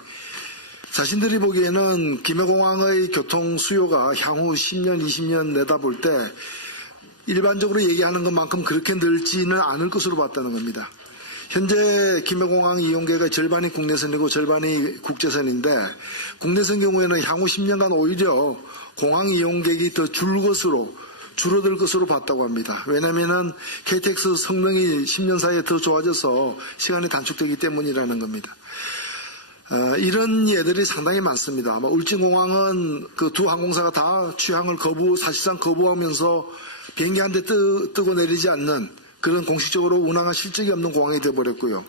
자신들이 보기에는 김해공항의 교통 수요가 향후 10년, 20년 내다볼 때 일반적으로 얘기하는 것만큼 그렇게 늘지는 않을 것으로 봤다는 겁니다. 현재 김해공항 이용객의 절반이 국내선이고 절반이 국제선인데 국내선 경우에는 향후 10년간 오히려 공항 이용객이 더 줄어들 것으로 봤다고 합니다. 왜냐하면 KTX 성능이 10년 사이에 더 좋아져서 시간이 단축되기 때문이라는 겁니다. 이런 예들이 상당히 많습니다. 아마 울진공항은 그 두 항공사가 다 취항을 사실상 거부하면서 비행기 한 대 뜨고 내리지 않는 그런 공식적으로 운항할 실적이 없는 공항이 되어버렸고요.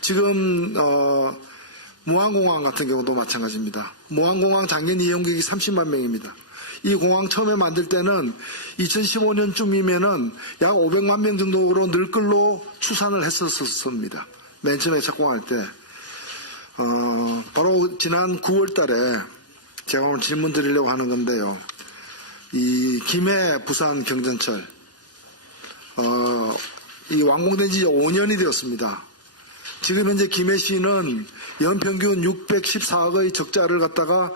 지금 무안공항 같은 경우도 마찬가지입니다. 무안공항 작년 이용객이 30만 명입니다. 이 공항 처음에 만들 때는 2015년쯤이면은 약 500만 명 정도로 늘 걸로 추산을 했었습니다. 맨 처음에 착공할 때. 바로 지난 9월 달에 제가 오늘 질문 드리려고 하는 건데요. 이 김해 부산 경전철, 이 완공된 지 5년이 되었습니다. 지금 현재 김해시는 연평균 614억의 적자를 갖다가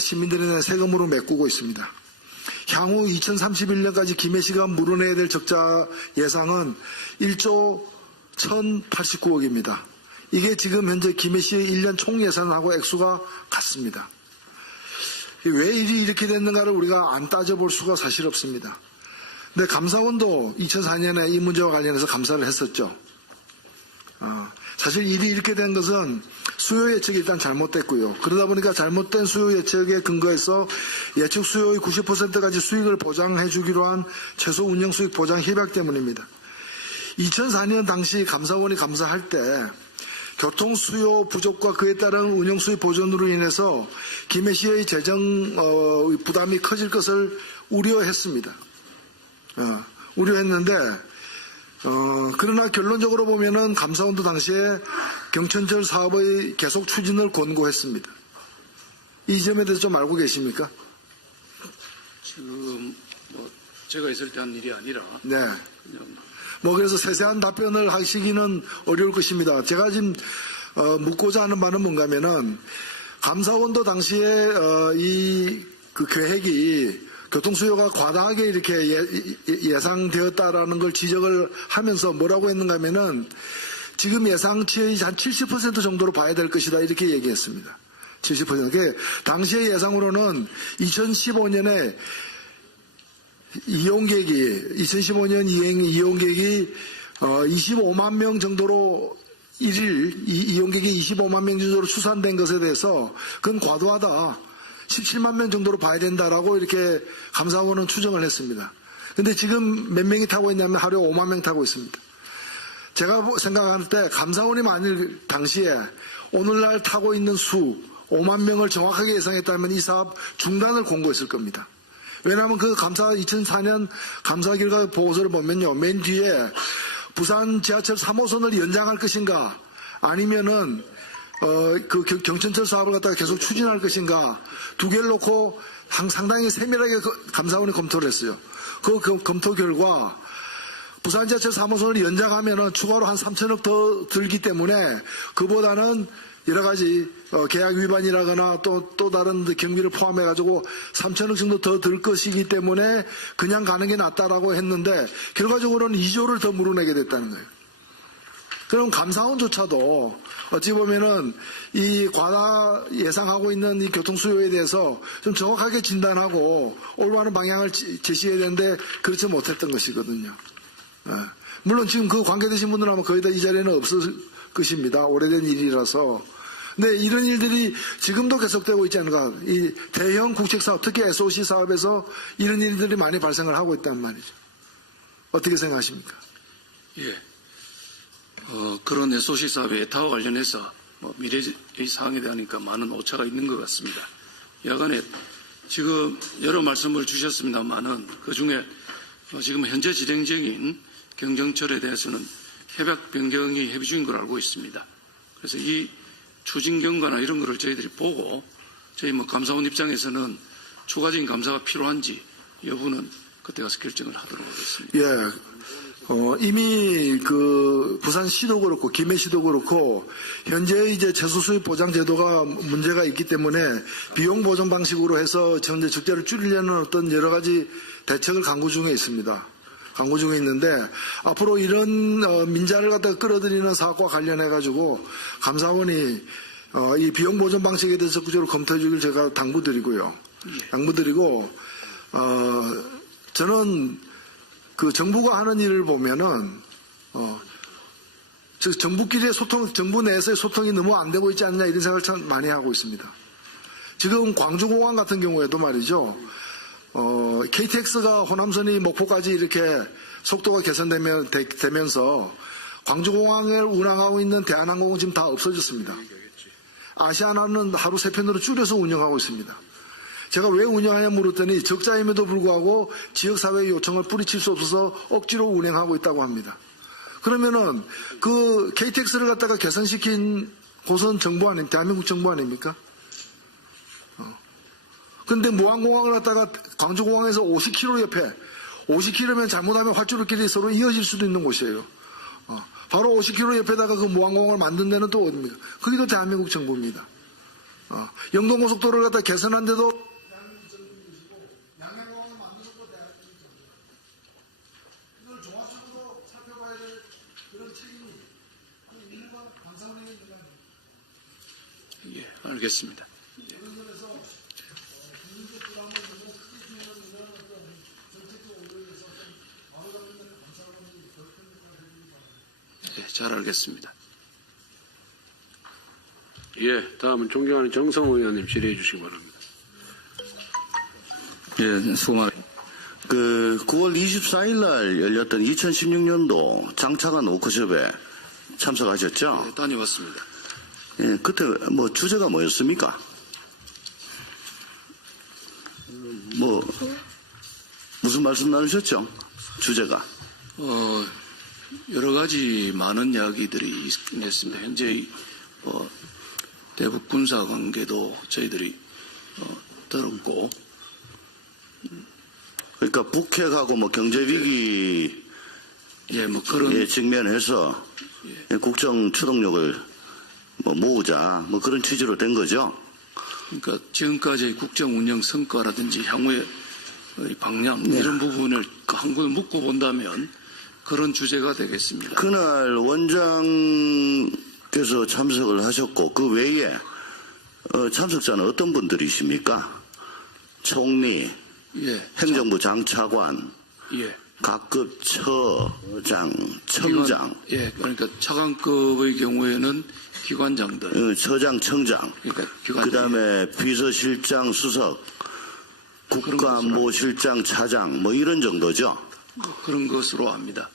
시민들에 대한 세금으로 메꾸고 있습니다. 향후 2031년까지 김해시가 물어내야 될 적자 예상은 1조 1089억입니다. 이게 지금 현재 김해시의 1년 총 예산하고 액수가 같습니다. 왜 일이 이렇게 됐는가를 우리가 안 따져볼 수가 사실 없습니다. 근데 감사원도 2004년에 이 문제와 관련해서 감사를 했었죠. 사실 일이 이렇게 된 것은 수요 예측이 일단 잘못됐고요. 그러다 보니까 잘못된 수요 예측에 근거해서 예측 수요의 90%까지 수익을 보장해 주기로 한 최소 운영 수익 보장 협약 때문입니다. 2004년 당시 감사원이 감사할 때 교통 수요 부족과 그에 따른 운영 수익 보전으로 인해서 김해시의 재정 부담이 커질 것을 우려했습니다. 우려했는데 그러나 결론적으로 보면은 감사원도 당시에 경천철 사업의 계속 추진을 권고했습니다. 이 점에 대해서 좀 알고 계십니까? 지금 제가 있을 때 한 일이 아니라 네. 그래서 세세한 답변을 하시기는 어려울 것입니다. 제가 지금 묻고자 하는 바는 뭔가 하면은 감사원도 당시에 그 계획이 교통수요가 과다하게 이렇게 예상되었다라는 걸 지적을 하면서 뭐라고 했는가 하면은 지금 예상치의 한 70% 정도로 봐야 될 것이다 이렇게 얘기했습니다. 70%. 당시의 예상으로는 2015년에 2015년 이용객이 25만 명 정도로 이용객이 25만 명 정도로 추산된 것에 대해서 그건 과도하다. 17만 명 정도로 봐야 된다라고 이렇게 감사원은 추정을 했습니다. 근데 지금 몇 명이 타고 있냐면 하루에 5만 명 타고 있습니다. 제가 생각할 때 감사원이 만일 당시에 오늘날 타고 있는 수 5만 명을 정확하게 예상했다면 이 사업 중단을 권고했을 겁니다. 왜냐하면 그 2004년 감사 결과 보고서를 보면요. 맨 뒤에 부산 지하철 3호선을 연장할 것인가 아니면은 그 경천철 사업을 갖다가 계속 추진할 것인가 두 개를 놓고 상당히 세밀하게 감사원이 검토를 했어요. 그 검토 결과 부산 지하철 3호선을 연장하면은 추가로 한 3천억 더 들기 때문에 그보다는 여러 가지 계약 위반이라거나 또 다른 경비를 포함해 가지고 3천억 정도 더 들 것이기 때문에 그냥 가는 게 낫다라고 했는데 결과적으로는 2조를 더 물어내게 됐다는 거예요. 그럼 감사원조차도 어찌 보면은 이 과다 예상하고 있는 이 교통 수요에 대해서 좀 정확하게 진단하고 올바른 방향을 제시해야 되는데 그렇지 못했던 것이거든요. 물론 지금 그 관계되신 분들은 아마 거의 다 이 자리에는 없을 것입니다. 오래된 일이라서. 근데 이런 일들이 지금도 계속되고 있지 않은가. 이 대형 국책사업, 특히 SOC 사업에서 이런 일들이 많이 발생을 하고 있단 말이죠. 어떻게 생각하십니까? 예. 그런 SOC 사업의 예타와 관련해서 미래의 사항에 대하니까 많은 오차가 있는 것 같습니다. 야간에 지금 여러 말씀을 주셨습니다만은 그 중에 지금 현재 진행 중인 경정철에 대해서는 협약 변경이 협의 중인 걸 알고 있습니다. 그래서 이 추진 경과나 이런 거를 저희들이 보고 저희 감사원 입장에서는 추가적인 감사가 필요한지 여부는 그때 가서 결정을 하도록 하겠습니다. 예. 이미 그 부산시도 그렇고 김해시도 그렇고 현재 이제 채소 수입 보장 제도가 문제가 있기 때문에 비용 보전 방식으로 해서 현재 적자를 줄이려는 어떤 여러 가지 대책을 강구 중에 있습니다. 강구 중에 있는데 앞으로 이런 민자를 갖다가 끌어들이는 사업과 관련해 가지고 감사원이 이 비용 보전 방식에 대해서 적극적으로 검토해 주길 제가 당부드리고요. 당부드리고 저는 그 정부가 하는 일을 보면은 정부끼리의 소통, 정부 내에서의 소통이 너무 안 되고 있지 않냐 이런 생각을 참 많이 하고 있습니다. 지금 광주공항 같은 경우에도 말이죠. KTX가 호남선이 목포까지 이렇게 속도가 개선되면서 광주공항을 운항하고 있는 대한항공은 지금 다 없어졌습니다. 아시아나는 하루 3편으로 줄여서 운영하고 있습니다. 제가 왜 운영하냐 물었더니 적자임에도 불구하고 지역사회의 요청을 뿌리칠 수 없어서 억지로 운행하고 있다고 합니다. 그러면은 그 KTX를 갖다가 개선시킨 곳은 정부 아닙니까? 대한민국 정부 아닙니까? 근데 무안공항을 갖다가 광주공항에서 50km 옆에 50km면 잘못하면 활주로끼리 서로 이어질 수도 있는 곳이에요. 바로 50km 옆에다가 그 무안공항을 만든 데는 또 어딥니까? 거기도 대한민국 정부입니다. 영동고속도로를 갖다 개선한데도 대한민국 정부이시고 양양공항을 만들었고 대한민국 정부. 이걸 종합적으로 살펴봐야 될 그런 책임이 일부가 감사원에 있는 거 아닙니까? 예, 알겠습니다. 예, 잘 알겠습니다. 예, 다음은 존경하는 정성호 의원님 질의해 주시기 바랍니다. 예, 수고 많습니다. 그 9월 24일 날 열렸던 2016년도 장차관 워크숍에 참석하셨죠? 예, 다녀왔습니다. 예, 그때 뭐 주제가 뭐였습니까? 뭐 무슨 말씀 나누셨죠? 주제가? 여러 가지 많은 이야기들이 있습니다. 현재 대북 군사 관계도 저희들이 들었고, 그러니까 북핵하고 뭐 경제 위기 예, 그런 직면해서 국정 추동력을 모으자 뭐 그런 취지로 된 거죠. 그러니까 지금까지의 국정 운영 성과라든지 향후의 방향 이런 부분을 한 번에 묶고 본다면 그런 주제가 되겠습니다. 그날 원장께서 참석을 하셨고 그 외에 참석자는 어떤 분들이십니까? 총리, 예, 행정부 장차관, 예, 각급 처장, 청장, 예, 그러니까 차관급의 경우에는 기관장들, 처장, 청장, 그러니까 그 다음에 비서실장, 수석, 국가안보실장, 차장, 뭐 이런 정도죠. 그런 것으로 압니다.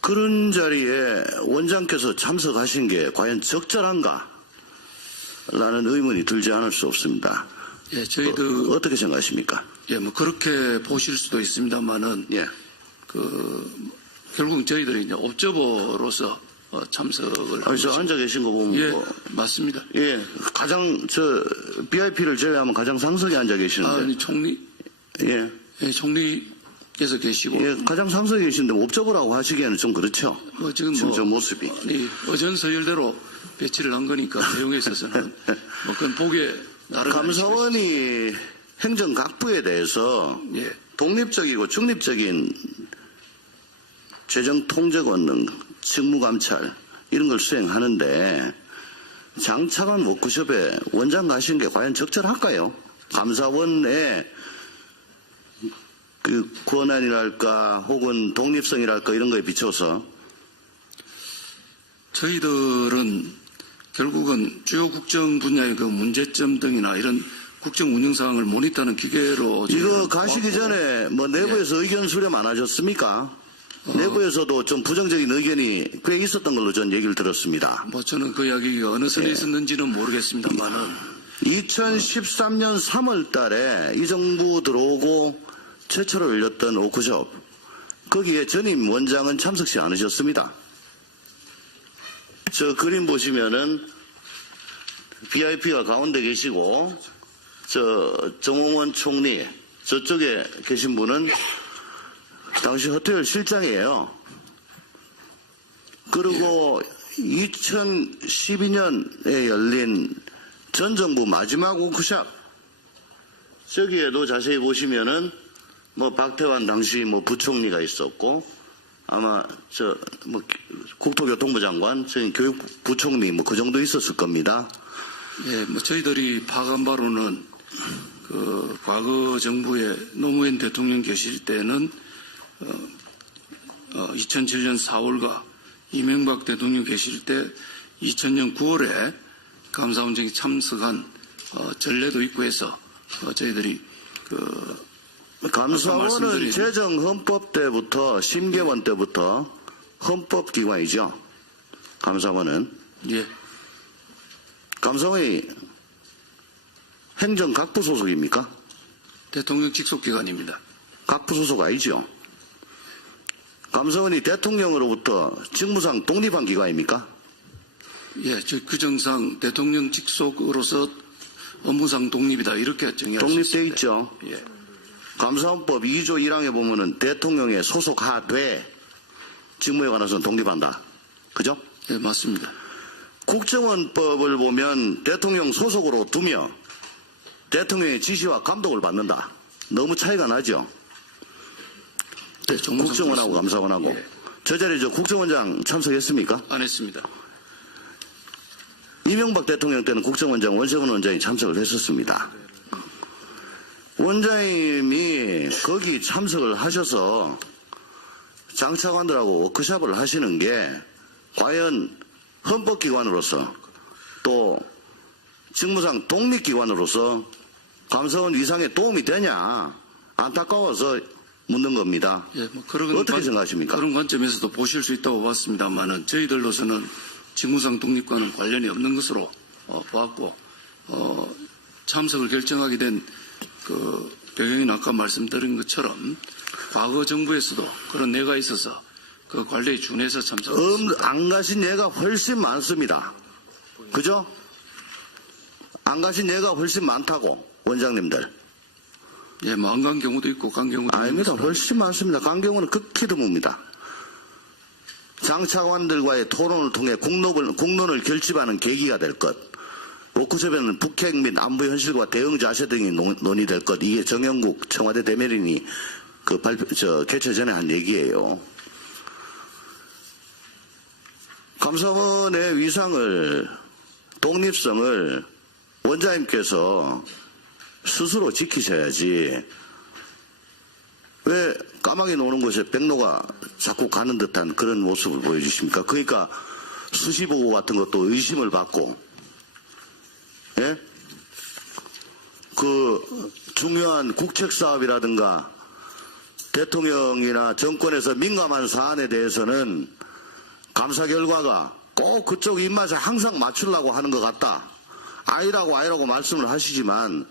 그런 자리에 원장께서 참석하신 게 과연 적절한가? 라는 의문이 들지 않을 수 없습니다. 예, 저희도 어떻게 생각하십니까? 예, 그렇게 보실 수도 있습니다만은 예. 결국 저희들이 이제 옵저버로서 참석을 저 앉아 계신 거 보면 예, 맞습니다. 예, 가장 BIP를 제외하면 가장 상석에 앉아 계시는데. 아니 총리 예. 예, 총리 계시고 예, 가장 상석에 계신데 옵저버라고 하시기에는 좀 그렇죠. 뭐 지금 지금 뭐 저 모습이. 이 어전서열대로 배치를 한 거니까 내용에 있어서는 뭐 그건 보기에 나름 감사원이 행정각부에 대해서 예. 독립적이고 중립적인 재정 통제 권능, 직무감찰 이런 걸 수행하는데 장차관 워크숍에 원장 가신 게 과연 적절할까요? 감사원의 그 권한이랄까 혹은 독립성이랄까 이런 거에 비춰서 저희들은 결국은 주요 국정 분야의 그 문제점 등이나 이런 국정 운영 상황을 모니터하는 기계로 이거 가시기 전에 뭐 내부에서 의견 수렴 안 하셨습니까? 내부에서도 좀 부정적인 의견이 꽤 있었던 걸로 전 얘기를 들었습니다. 뭐 저는 그 이야기가 어느 선에 있었는지는 모르겠습니다만은 2013년 3월 달에 이 정부 들어오고 최초로 열렸던 워크숍 거기에 전임 원장은 참석시 않으셨습니다. 저 그림 보시면은 VIP가 가운데 계시고 저 정홍원 총리 저쪽에 계신 분은 당시 허태열 실장이에요. 그리고 2012년에 열린 전 정부 마지막 워크숍 저기에도 자세히 보시면은 뭐 박태환 당시 뭐 부총리가 있었고 아마 저 뭐 국토교통부 장관, 저희 교육부총리 뭐 그 정도 있었을 겁니다. 예, 뭐 저희들이 파악한 바로는 그 과거 정부의 노무현 대통령 계실 때는 2007년 4월과 이명박 대통령 계실 때 2000년 9월에 감사원장이 참석한 전례도 있고 해서 저희들이 감사원은 말씀드린 재정헌법 때부터 심계원 때부터 헌법기관이죠. 감사원은. 예, 감사원이 행정각부 소속입니까? 대통령 직속기관입니다. 각부 소속 아니죠. 감사원이 대통령으로부터 직무상 독립한 기관입니까? 예, 저 규정상 대통령 직속으로서 업무상 독립이다 이렇게 정의할 수 독립돼 있습니다. 있죠. 예, 감사원법 2조 1항에 보면은 대통령에 소속하되 직무에 관해서는 독립한다. 그죠? 예, 맞습니다. 국정원법을 보면 대통령 소속으로 두며 대통령의 지시와 감독을 받는다. 너무 차이가 나죠? 네, 정무상 국정원하고 그렇습니다. 감사원하고. 예, 저 자리에 저 국정원장 참석했습니까? 안 했습니다. 이명박 대통령 때는 국정원장 원세훈 원장이 참석을 했었습니다. 원장님이 거기 참석을 하셔서 장차관들하고 워크숍을 하시는 게 과연 헌법기관으로서 또 직무상 독립기관으로서 감사원 위상에 도움이 되냐 안타까워서 묻는 겁니다. 예, 뭐 그런 어떻게 생각하십니까? 그런 관점에서도 보실 수 있다고 봤습니다만은 저희들로서는 직무상 독립과는 관련이 없는 것으로 보았고 참석을 결정하게 된 그 배경은 아까 말씀드린 것처럼 과거 정부에서도 그런 예가 있어서 그 관리에 준해서 참석했습니다. 안 가신 예가 훨씬 많습니다. 그죠? 안 가신 예가 훨씬 많다고 원장님들. 예, 뭐 안 간 경우도 있고 간 경우도 아닙니다. 있는 훨씬 많습니다. 간 경우는 극히 드뭅니다. 장차관들과의 토론을 통해 국론을 결집하는 계기가 될 것. 워크숍에는 북핵 및 안보 현실과 대응 자세 등이 논의될 것. 이게 정영국 청와대 대변인이 개최 전에 한 얘기예요. 감사원의 위상을, 독립성을 원장님께서 스스로 지키셔야지 왜 까마귀 노는 곳에 백로가 자꾸 가는 듯한 그런 모습을 보여주십니까? 그러니까 수시보고 같은 것도 의심을 받고, 예? 그 중요한 국책 사업이라든가 대통령이나 정권에서 민감한 사안에 대해서는 감사 결과가 꼭 그쪽 입맛에 항상 맞추려고 하는 것 같다. 아니라고 말씀을 하시지만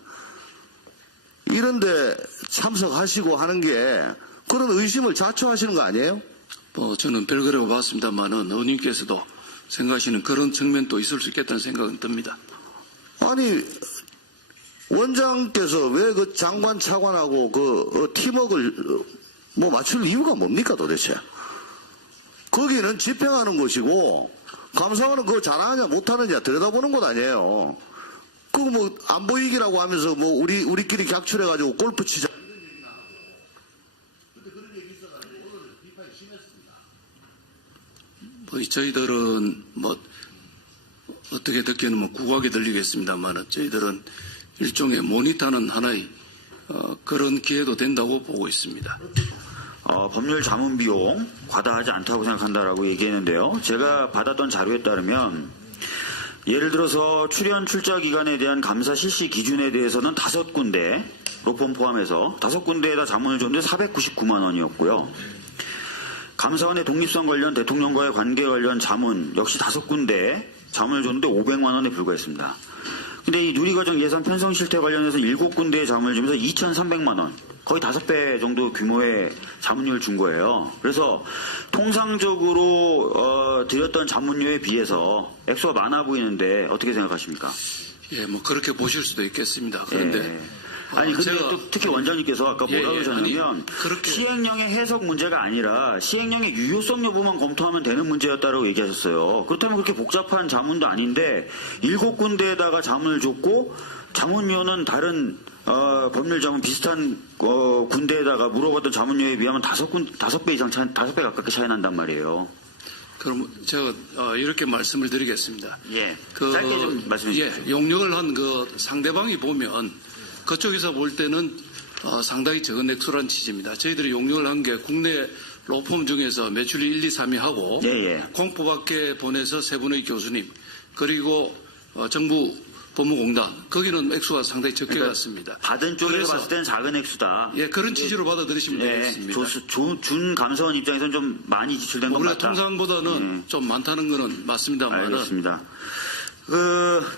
이런데 참석하시고 하는 게 그런 의심을 자초하시는 거 아니에요? 뭐 저는 별거라고 봤습니다만은 의원님께서도 생각하시는 그런 측면도 있을 수 있겠다는 생각은 듭니다. 아니 원장께서 왜 그 장관 차관하고 그 팀워크를 뭐 맞출 이유가 뭡니까 도대체? 거기는 집행하는 것이고 감사원은 그거 잘하느냐 못하느냐 들여다보는 것 아니에요. 그거 뭐 안 보이기라고 하면서 뭐 우리끼리 객출해가지고 골프 치자. 뭐 저희들은 뭐 어떻게 듣기에는 뭐 국악에 들리겠습니다만 저희들은 일종의 모니터는 하나의 그런 기회도 된다고 보고 있습니다. 법률 자문 비용 과다하지 않다고 생각한다라고 얘기했는데요. 제가 받았던 자료에 따르면 예를 들어서 출연 출자 기간에 대한 감사 실시 기준에 대해서는 5군데 로펌 포함해서 5군데에다 자문을 줬는데 499만 원이었고요. 감사원의 독립성 관련 대통령과의 관계 관련 자문 역시 5군데 자문을 줬는데 500만 원에 불과했습니다. 근데 이 누리과정 예산 편성 실태 관련해서 7군데의 자문을 주면서 2,300만 원, 거의 5배 정도 규모의 자문료를 준 거예요. 그래서 통상적으로 드렸던 자문료에 비해서 액수가 많아 보이는데 어떻게 생각하십니까? 예, 뭐 그렇게 보실 수도 있겠습니다. 그런데 예. 아니 근데 제가 또 특히 원장님께서 아까 뭐라고 그러셨냐면 아니, 그렇게 시행령의 해석 문제가 아니라 시행령의 유효성 여부만 검토하면 되는 문제였다고 얘기하셨어요. 그렇다면 그렇게 복잡한 자문도 아닌데 7군데에다가 자문을 줬고 자문료는 다른 법률 자문 비슷한 군데에다가 물어봤던 자문료에 비하면 5배 이상 5배 가깝게 차이 난단 말이에요. 그럼 제가 이렇게 말씀을 드리겠습니다. 예. 짧게 좀 말씀해 주십시오. 예, 용역을 한 그 상대방이 보면 그쪽에서 볼 때는 상당히 적은 액수란 취지입니다. 저희들이 용역을 한 게 국내 로펌 중에서 매출이 1, 2, 3위 하고 예. 공포밖에 보내서 3분의 교수님 그리고 정부 법무공단 거기는 액수가 상당히 적게 갔습니다. 받은 쪽에서 그래서 봤을 때는 작은 액수다. 예, 그런 취지로 받아들이시면 되겠습니다. 준 감사원 입장에서는 좀 많이 지출된 건 원래 맞다. 통상보다는 좀 많다는 거는 맞습니다만 알겠습니다.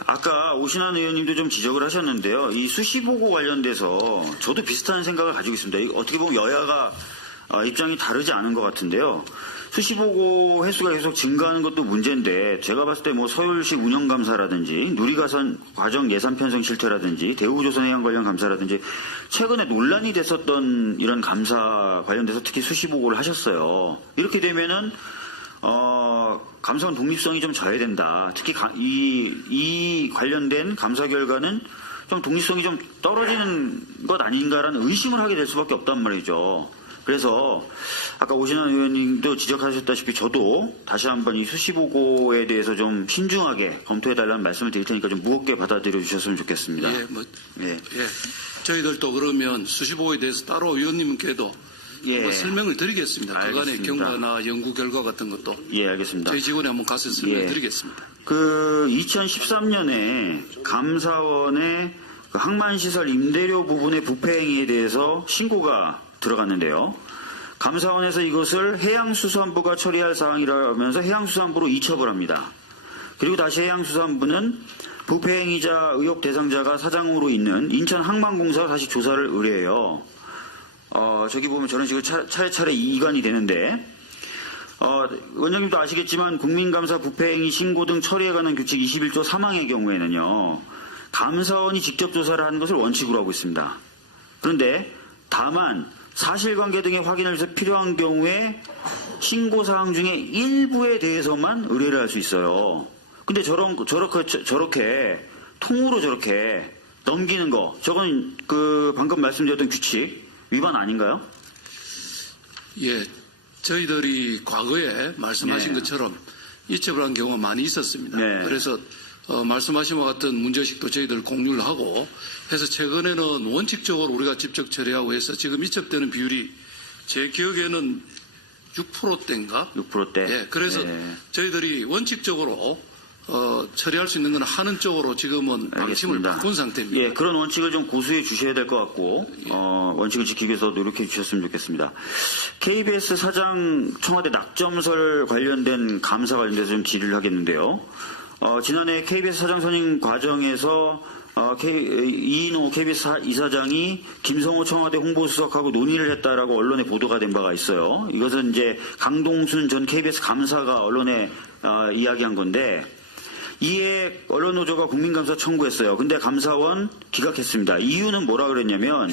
아까 오신환 의원님도 좀 지적을 하셨는데요. 이 수시보고 관련돼서 저도 비슷한 생각을 가지고 있습니다. 어떻게 보면 여야가 입장이 다르지 않은 것 같은데요. 수시보고 횟수가 계속 증가하는 것도 문제인데 제가 봤을 때 뭐 서울시 운영감사라든지 누리과정 과정 예산 편성 실태라든지 대우조선해양 관련 감사라든지 최근에 논란이 됐었던 이런 감사 관련돼서 특히 수시보고를 하셨어요. 이렇게 되면은 감사원 독립성이 좀 져야 된다. 특히 이 관련된 감사 결과는 좀 독립성이 좀 떨어지는 것 아닌가라는 의심을 하게 될 수밖에 없단 말이죠. 그래서 아까 오신환 의원님도 지적하셨다시피 저도 다시 한번 이 수시보고에 대해서 좀 신중하게 검토해달라는 말씀을 드릴 테니까 좀 무겁게 받아들여 주셨으면 좋겠습니다. 예. 저희들도 그러면 수시보고에 대해서 따로 의원님께도 한번 설명을 드리겠습니다. 그간의 알겠습니다. 경과나 연구 결과 같은 것도 예, 알겠습니다. 저희 직원이 한번 가서 설명드리겠습니다. 2013년에 감사원의 항만시설 임대료 부분의 부패 행위에 대해서 신고가 들어갔는데요. 감사원에서 이것을 해양수산부가 처리할 사항이라면서 해양수산부로 이첩을 합니다. 그리고 다시 해양수산부는 부패 행위자 의혹 대상자가 사장으로 있는 인천항만공사가 다시 조사를 의뢰해요. 저기 보면 저런 식으로 차례차례 이관이 되는데 원장님도 아시겠지만 국민감사 부패행위 신고 등 처리해가는 규칙 21조 3항의 경우에는요. 감사원이 직접 조사를 하는 것을 원칙으로 하고 있습니다. 그런데 다만 사실관계 등의 확인을 위해서 필요한 경우에 신고사항 중에 일부에 대해서만 의뢰를 할 수 있어요. 근데 저렇게 통으로 저렇게 넘기는 거 저건 방금 말씀드렸던 규칙 위반 아닌가요? 예, 저희들이 과거에 말씀하신 것처럼 이첩을 한 경우가 많이 있었습니다. 네. 그래서 말씀하신 것 같은 문제식도 저희들 공유를 하고 해서 최근에는 원칙적으로 우리가 직접 처리하고 해서 지금 이첩되는 비율이 제 기억에는 6%대인가? 6%대. 예, 그래서 저희들이 원칙적으로 처리할 수 있는 건 하는 쪽으로 지금은 방침을 바꾼 상태입니다. 예, 그런 원칙을 좀 고수해 주셔야 될 것 같고 원칙을 지키기 위해서 노력해 주셨으면 좋겠습니다. KBS 사장 청와대 낙점설 관련된 감사 관련돼서 좀 질의를 하겠는데요. 지난해 KBS 사장 선임 과정에서 이인호 KBS 이사장이 김성호 청와대 홍보수석하고 논의를 했다라고 언론에 보도가 된 바가 있어요. 이것은 이제 강동순 전 KBS 감사가 언론에 이야기한 건데 이에 언론노조가 국민감사 청구했어요. 근데 감사원 기각했습니다. 이유는 뭐라 그랬냐면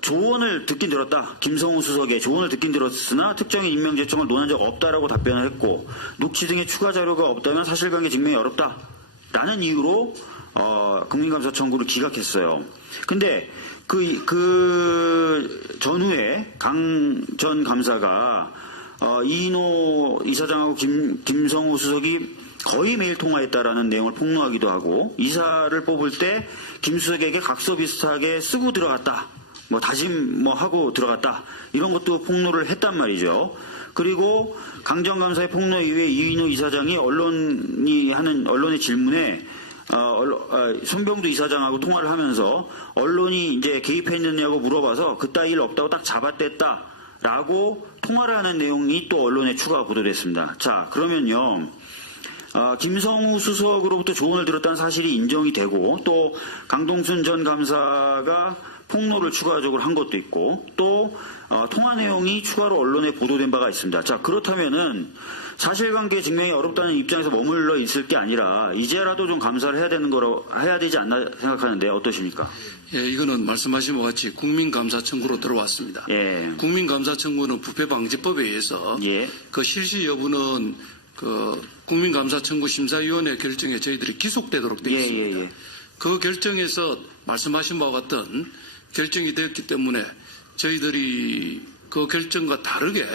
조언을 듣긴 들었다. 김성우 수석의 조언을 듣긴 들었으나 특정인 임명 제청을 논한 적 없다라고 답변을 했고 녹취 등의 추가 자료가 없다면 사실관계 증명이 어렵다라는 이유로 국민감사 청구를 기각했어요. 근데 그 전후에 강 전 감사가 이인호 이사장하고 김성우 수석이 거의 매일 통화했다라는 내용을 폭로하기도 하고 이사를 뽑을 때 김 수석에게 각서 비슷하게 쓰고 들어갔다. 뭐 다짐 뭐 하고 들어갔다. 이런 것도 폭로를 했단 말이죠. 그리고 강정감사의 폭로 이후에 이인호 이사장이 언론의 질문에 손병두 이사장하고 통화를 하면서 언론이 이제 개입했느냐고 물어봐서 그따위 일 없다고 딱 잡아댔다라고 통화를 하는 내용이 또 언론에 추가 보도됐습니다. 자, 그러면요. 김성우 수석으로부터 조언을 들었다는 사실이 인정이 되고 또 강동순 전 감사가 폭로를 추가적으로 한 것도 있고 또 통화 내용이 추가로 언론에 보도된 바가 있습니다. 자, 그렇다면은 사실관계 증명이 어렵다는 입장에서 머물러 있을 게 아니라 이제라도 좀 감사를 해야 되지 않나 생각하는데 어떠십니까? 예, 이거는 말씀하신 것 같이 국민감사 청구로 들어왔습니다. 예. 국민감사 청구는 부패방지법에 의해서 예. 그 실시 여부는 그 국민감사 청구 심사위원회 결정에 저희들이 기속되도록 되어 있습니다. 예. 그 결정에서 말씀하신 바와 같은 결정이 되었기 때문에 저희들이 그 결정과 다르게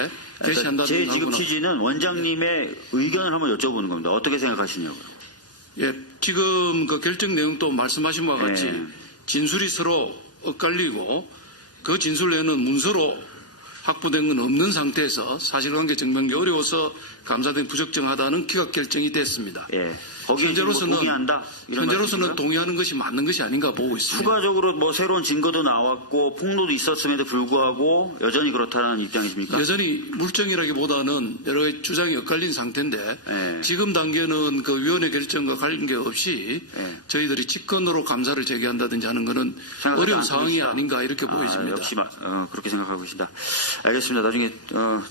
제시한다는 제 지금 거구나. 취지는 원장님의 의견을 한번 여쭤보는 겁니다. 어떻게 생각하시냐고요? 예, 지금 그 결정 내용도 말씀하신 바와 같이 예. 진술이 서로 엇갈리고 그 진술 내에는 문서로 확보된 건 없는 상태에서 사실관계 증명이 어려워서 감사된 부적정하다는 기각 결정이 됐습니다. 예. 거기에 지금 뭐 동의한다? 이런 현재로서는 말씀입니까? 동의하는 것이 맞는 것이 아닌가 보고 있습니다. 추가적으로 뭐 새로운 증거도 나왔고 폭로도 있었음에도 불구하고 여전히 그렇다는 입장이십니까? 여전히 물증이라기보다는 여러 가지 주장이 엇갈린 상태인데 예. 지금 단계는 그 위원회 결정과 관계없이 예. 저희들이 직권으로 감사를 제기한다든지 하는 것은 생각하지 어려운 않고 상황이 계시다. 아닌가 이렇게 보여집니다. 역시 그렇게 생각하고 계신다. 알겠습니다. 나중에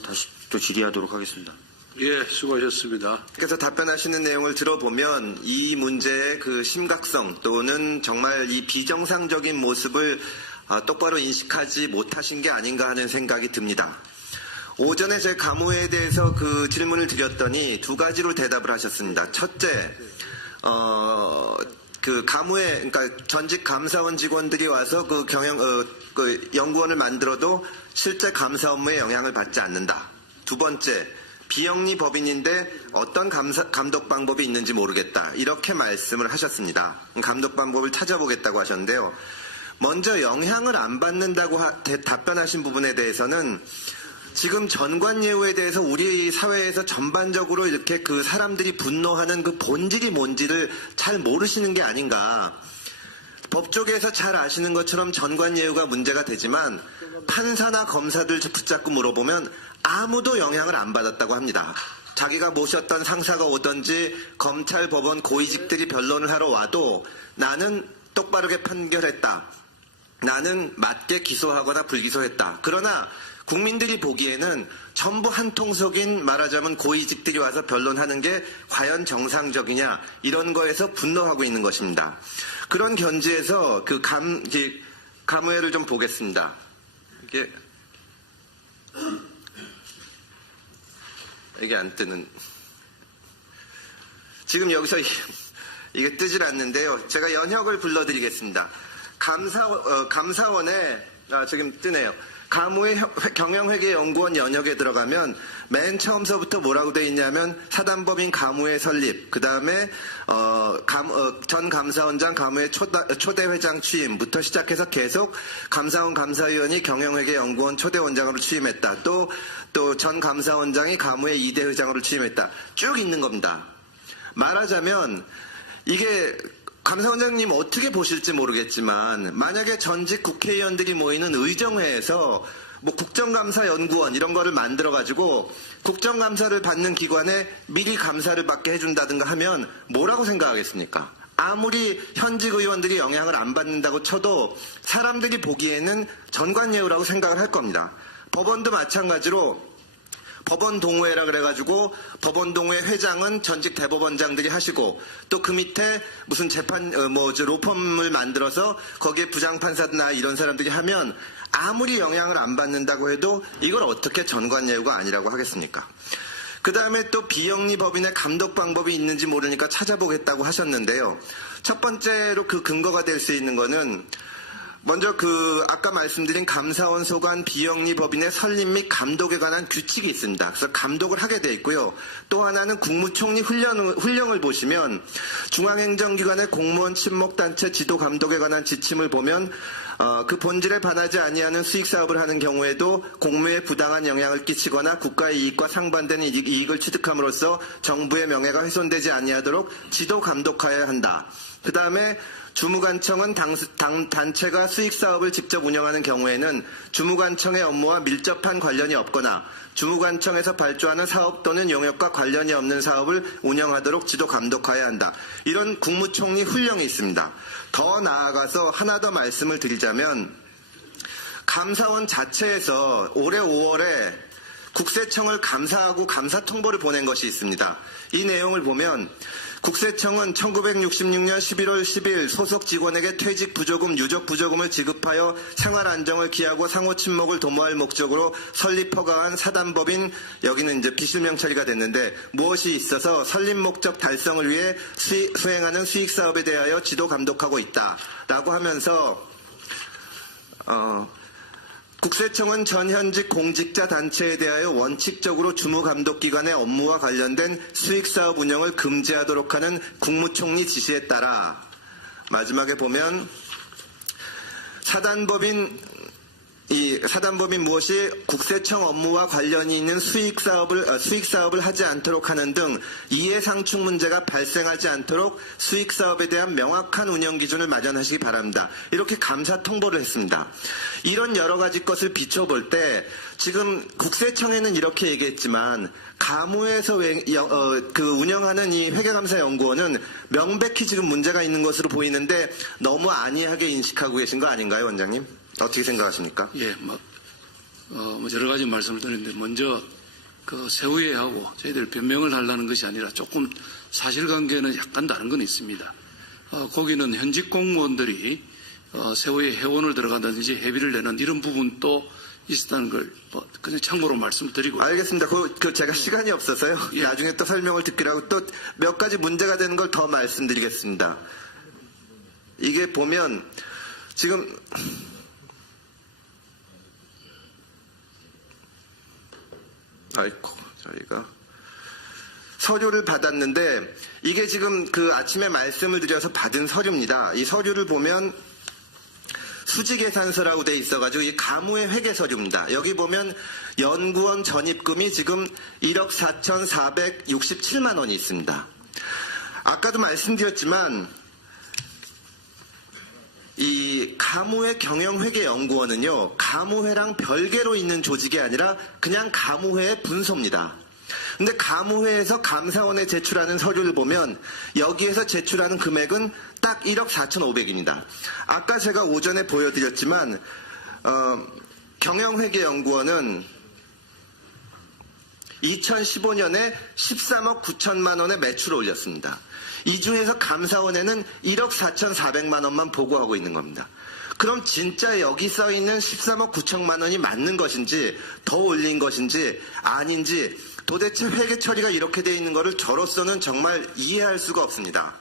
다시 또 질의하도록 하겠습니다. 예, 수고하셨습니다. 그래서 답변하시는 내용을 들어보면 이 문제의 그 심각성 또는 정말 이 비정상적인 모습을 똑바로 인식하지 못하신 게 아닌가 하는 생각이 듭니다. 오전에 제 가무회에 대해서 그 질문을 드렸더니 두 가지로 대답을 하셨습니다. 첫째, 그 가무회, 그러니까 전직 감사원 직원들이 와서 그 그 연구원을 만들어도 실제 감사 업무에 영향을 받지 않는다. 두 번째, 비영리 법인인데 어떤 감독 방법이 있는지 모르겠다. 이렇게 말씀을 하셨습니다. 감독 방법을 찾아보겠다고 하셨는데요. 먼저 영향을 안 받는다고 답변하신 부분에 대해서는 지금 전관예우에 대해서 우리 사회에서 전반적으로 이렇게 그 사람들이 분노하는 그 본질이 뭔지를 잘 모르시는 게 아닌가. 법조계에서 잘 아시는 것처럼 전관예우가 문제가 되지만 판사나 검사들 붙잡고 물어보면 아무도 영향을 안 받았다고 합니다. 자기가 모셨던 상사가 오든지 검찰, 법원, 고위직들이 변론을 하러 와도 나는 똑바르게 판결했다. 나는 맞게 기소하거나 불기소했다. 그러나 국민들이 보기에는 전부 한통속인 말하자면 고위직들이 와서 변론하는 게 과연 정상적이냐 이런 거에서 분노하고 있는 것입니다. 그런 견지에서 그 가무회를 좀 보겠습니다. 이게 안 뜨는. 지금 여기서 이게 뜨질 않는데요. 제가 연혁을 불러드리겠습니다. 감사원에 지금 뜨네요. 가무회 경영회계연구원 연혁에 들어가면 맨 처음서부터 뭐라고 돼 있냐면 사단법인 가무회 설립, 그 다음에 전 감사원장 가무회 초대회장 취임부터 시작해서 계속 감사원 감사위원이 경영회계연구원 초대원장으로 취임했다. 또 전 감사원장이 가무회 2대 회장으로 취임했다. 쭉 있는 겁니다. 말하자면 이게 감사원장님 어떻게 보실지 모르겠지만 만약에 전직 국회의원들이 모이는 의정회에서 뭐 국정감사연구원 이런 거를 만들어가지고 국정감사를 받는 기관에 미리 감사를 받게 해준다든가 하면 뭐라고 생각하겠습니까? 아무리 현직 의원들이 영향을 안 받는다고 쳐도 사람들이 보기에는 전관예우라고 생각을 할 겁니다. 법원도 마찬가지로 법원 동호회라 그래가지고 법원 동호회 회장은 전직 대법원장들이 하시고 또 그 밑에 무슨 재판 로펌을 만들어서 거기에 부장판사나 이런 사람들이 하면 아무리 영향을 안 받는다고 해도 이걸 어떻게 전관예우가 아니라고 하겠습니까? 그 다음에 또 비영리 법인의 감독 방법이 있는지 모르니까 찾아보겠다고 하셨는데요. 첫 번째로 그 근거가 될 수 있는 거는 먼저 아까 말씀드린 감사원 소관 비영리 법인의 설립 및 감독에 관한 규칙이 있습니다. 그래서 감독을 하게 돼 있고요. 또 하나는 국무총리 훈령을 보시면 중앙행정기관의 공무원 친목단체 지도 감독에 관한 지침을 보면 그 본질에 반하지 아니하는 수익사업을 하는 경우에도 공무에 부당한 영향을 끼치거나 국가의 이익과 상반되는 이익을 취득함으로써 정부의 명예가 훼손되지 아니하도록 지도 감독하여야 한다. 그 다음에 주무관청은 단체가 수익사업을 직접 운영하는 경우에는 주무관청의 업무와 밀접한 관련이 없거나 주무관청에서 발주하는 사업 또는 용역과 관련이 없는 사업을 운영하도록 지도 감독하여야 한다. 이런 국무총리 훈령이 있습니다. 더 나아가서 하나 더 말씀을 드리자면 감사원 자체에서 올해 5월에 국세청을 감사하고 감사 통보를 보낸 것이 있습니다. 이 내용을 보면 국세청은 1966년 11월 10일 소속 직원에게 퇴직 부조금, 유족 부조금을 지급하여 생활 안정을 기하고 상호 친목을 도모할 목적으로 설립 허가한 사단법인, 여기는 이제 비실명 처리가 됐는데, 무엇이 있어서 설립 목적 달성을 위해 수행하는 수익 사업에 대하여 지도 감독하고 있다라고 하면서 국세청은 전현직 공직자 단체에 대하여 원칙적으로 주무감독기관의 업무와 관련된 수익사업 운영을 금지하도록 하는 국무총리 지시에 따라 마지막에 보면 사단법인 무엇이 국세청 업무와 관련이 있는 수익사업을 하지 않도록 하는 등 이해상충 문제가 발생하지 않도록 수익사업에 대한 명확한 운영 기준을 마련하시기 바랍니다. 이렇게 감사 통보를 했습니다. 이런 여러 가지 것을 비춰볼 때 지금 국세청에는 이렇게 얘기했지만 가무에서 운영하는 이 회계감사연구원은 명백히 지금 문제가 있는 것으로 보이는데 너무 안이하게 인식하고 계신 거 아닌가요, 원장님? 어떻게 생각하십니까? 예, 여러 가지 말씀을 드렸는데, 먼저, 세우회하고 저희들 변명을 하려는 것이 아니라 조금 사실관계는 약간 다른 건 있습니다. 거기는 현직 공무원들이, 세우회 회원을 들어간다든지 회비를 내는 이런 부분도 있었다는 걸, 그냥 참고로 말씀드리고. 알겠습니다. 제가 시간이 없어서요. 예. 나중에 또 설명을 듣기로 하고 또 몇 가지 문제가 되는 걸 더 말씀드리겠습니다. 이게 보면, 지금, 저희가 서류를 받았는데 이게 지금 아침에 말씀을 드려서 받은 서류입니다. 이 서류를 보면 수지계산서라고 돼 있어가지고 이 가무의 회계 서류입니다. 여기 보면 연구원 전입금이 지금 1억 4,467만 원이 있습니다. 아까도 말씀드렸지만 이 가무회 경영회계연구원은요, 가무회랑 별개로 있는 조직이 아니라 그냥 가무회의 분소입니다. 근데 가무회에서 감사원에 제출하는 서류를 보면 여기에서 제출하는 금액은 딱 1억 4,500입니다. 아까 제가 오전에 보여드렸지만 경영회계연구원은 2015년에 13억 9천만 원의 매출을 올렸습니다. 이 중에서 감사원에는 1억 4,400만 원만 보고하고 있는 겁니다. 그럼 진짜 여기 써있는 13억 9천만 원이 맞는 것인지 더 올린 것인지 아닌지 도대체 회계 처리가 이렇게 돼 있는 것을 저로서는 정말 이해할 수가 없습니다.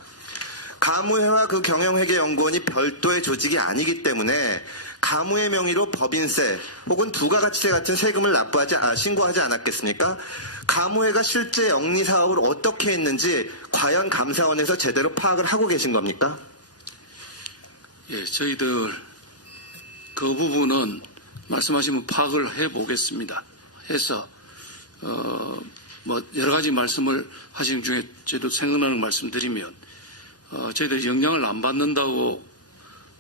가무회와 경영회계연구원이 별도의 조직이 아니기 때문에 가무의 명의로 법인세 혹은 부가가치세 같은 세금을 신고하지 않았겠습니까? 가무회가 실제 영리사업을 어떻게 했는지 과연 감사원에서 제대로 파악을 하고 계신 겁니까? 예, 저희들 그 부분은 말씀하시면 파악을 해보겠습니다. 해서 여러 가지 말씀을 하신 중에 저도 생각나는 말씀드리면 저희들이 영향을 안 받는다고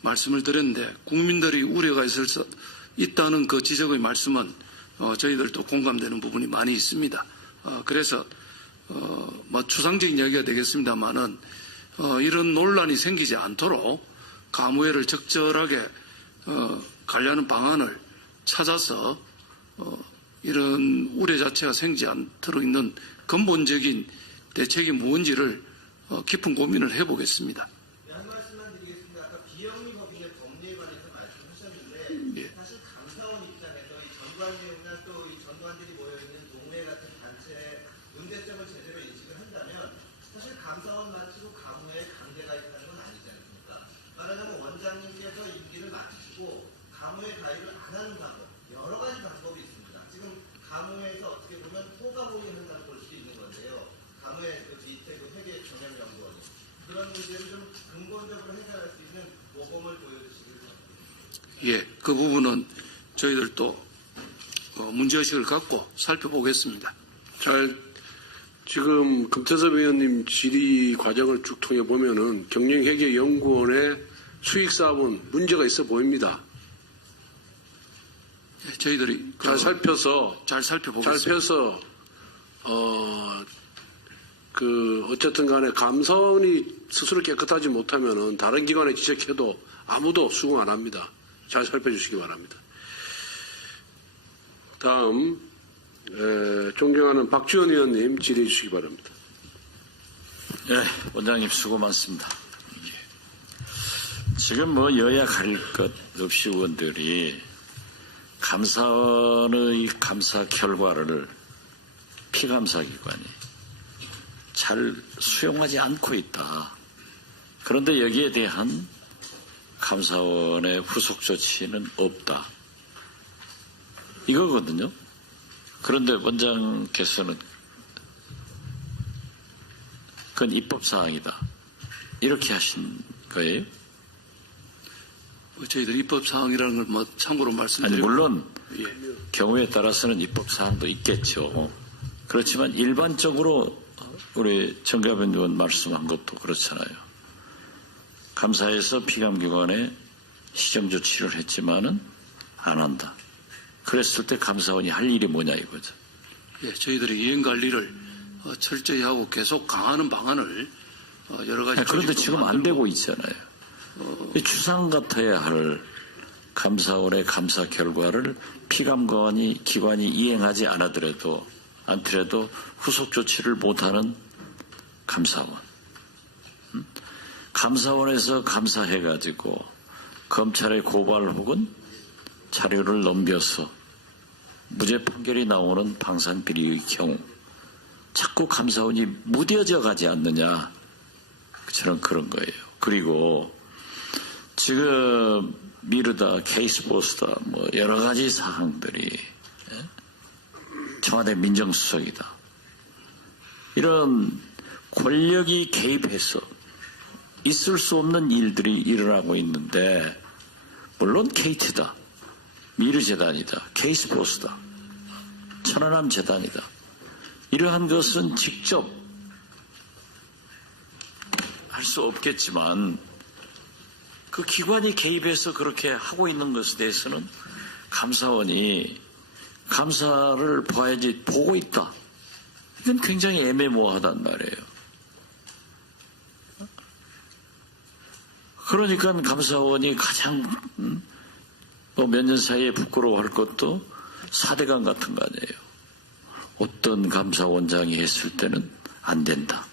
말씀을 드렸는데 국민들이 우려가 있다는 그 지적의 말씀은 저희들도 공감되는 부분이 많이 있습니다. 그래서 추상적인 이야기가 되겠습니다만은 이런 논란이 생기지 않도록 가무회를 적절하게 관리하는 방안을 찾아서 이런 우려 자체가 생기지 않도록 있는 근본적인 대책이 뭔지를 깊은 고민을 해보겠습니다. 한 말씀만 드리겠습니다. 아까 비영리 법인의 법리에 관해서 말씀하셨는데 예. 사실 감사원 입장에서 이 전관예우나 또 이 전관들이 모여있는 동네 같은 단체의 문제점을 제대로 인식을 한다면 사실 감사원 마치고 가무에 관계가 있다는 건 아니지 않습니까? 말하자면 원장님께서 임기를 마치시고 가무에 가입을 안 하는 방법, 여러 가지 방법이 있습니다. 지금 가무에서 어떻게 보면 호가호위 한다고 볼 수 있는 건데요. 가무의 그 이태그 회계 전략연구원이 그런 문제를 좀 근본적으로 해결할 수 있는 모범을 보여주시길 바랍니다. 예, 그 부분은 저희들도 문제의식을 갖고 살펴보겠습니다. 지금 금태섭 의원님 질의 과정을 쭉 통해 보면은 경영회계연구원의 수익 사업은 문제가 있어 보입니다. 예, 저희들이 잘 살펴서 잘 살펴보겠습니다. 어쨌든 간에 감사원이 스스로 깨끗하지 못하면은 다른 기관에 지적해도 아무도 수긍 안 합니다. 잘 살펴주시기 바랍니다. 다음, 존경하는 박지원 의원님 질의해 주시기 바랍니다. 예, 원장님 수고 많습니다. 지금 뭐 여야 가릴 것 없이 의원들이 감사원의 감사 결과를 피감사기관이 잘 수용하지 않고 있다. 그런데 여기에 대한 감사원의 후속 조치는 없다. 이거거든요. 그런데 원장께서는 그건 입법사항이다. 이렇게 하신 거예요? 저희들 입법사항이라는 걸 뭐 참고로 아니, 말씀드리고 물론 예. 경우에 따라서는 입법사항도 있겠죠. 그렇지만 일반적으로 우리 정가변 의원 말씀한 것도 그렇잖아요. 감사에서 피감기관에 시정조치를 했지만은 안 한다. 그랬을 때 감사원이 할 일이 뭐냐 이거죠. 예, 저희들이 이행관리를 철저히 하고 계속 강화하는 방안을 여러 가지 그런데 조직도 지금 안 만들고 되고 있잖아요. 추상 같아야 할 감사원의 감사 결과를 기관이 이행하지 않더라도 후속 조치를 못하는 감사원. 감사원에서 감사해가지고 검찰의 고발 혹은 자료를 넘겨서 무죄 판결이 나오는 방산비리의 경우 자꾸 감사원이 무뎌져 가지 않느냐. 저는 그런 거예요. 그리고 지금 미르다, 케이스포스다, 뭐 여러 가지 사항들이 청와대 민정수석이다. 이런 권력이 개입해서 있을 수 없는 일들이 일어나고 있는데 물론 KT다, 미르재단이다, 케이스포스다, 천안함 재단이다. 이러한 것은 직접 할 수 없겠지만 그 기관이 개입해서 그렇게 하고 있는 것에 대해서는 감사원이 감사를 봐야지 보고 있다. 이건 굉장히 애매모호하단 말이에요. 그러니까 감사원이 가장 몇 년 사이에 부끄러워할 것도 4대강 같은 거 아니에요. 어떤 감사원장이 했을 때는 안 된다.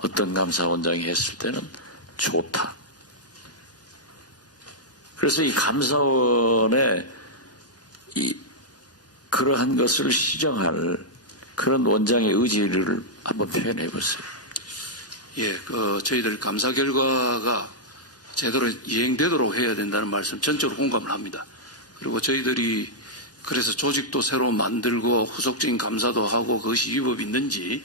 어떤 감사원장이 했을 때는 좋다. 그래서 이 감사원의 그러한 것을 시정할 그런 원장의 의지를 한번 표현해 보세요. 예, 저희들 감사 결과가 제대로 이행되도록 해야 된다는 말씀 전적으로 공감을 합니다. 그리고 저희들이 그래서 조직도 새로 만들고 후속적인 감사도 하고 그것이 위법이 있는지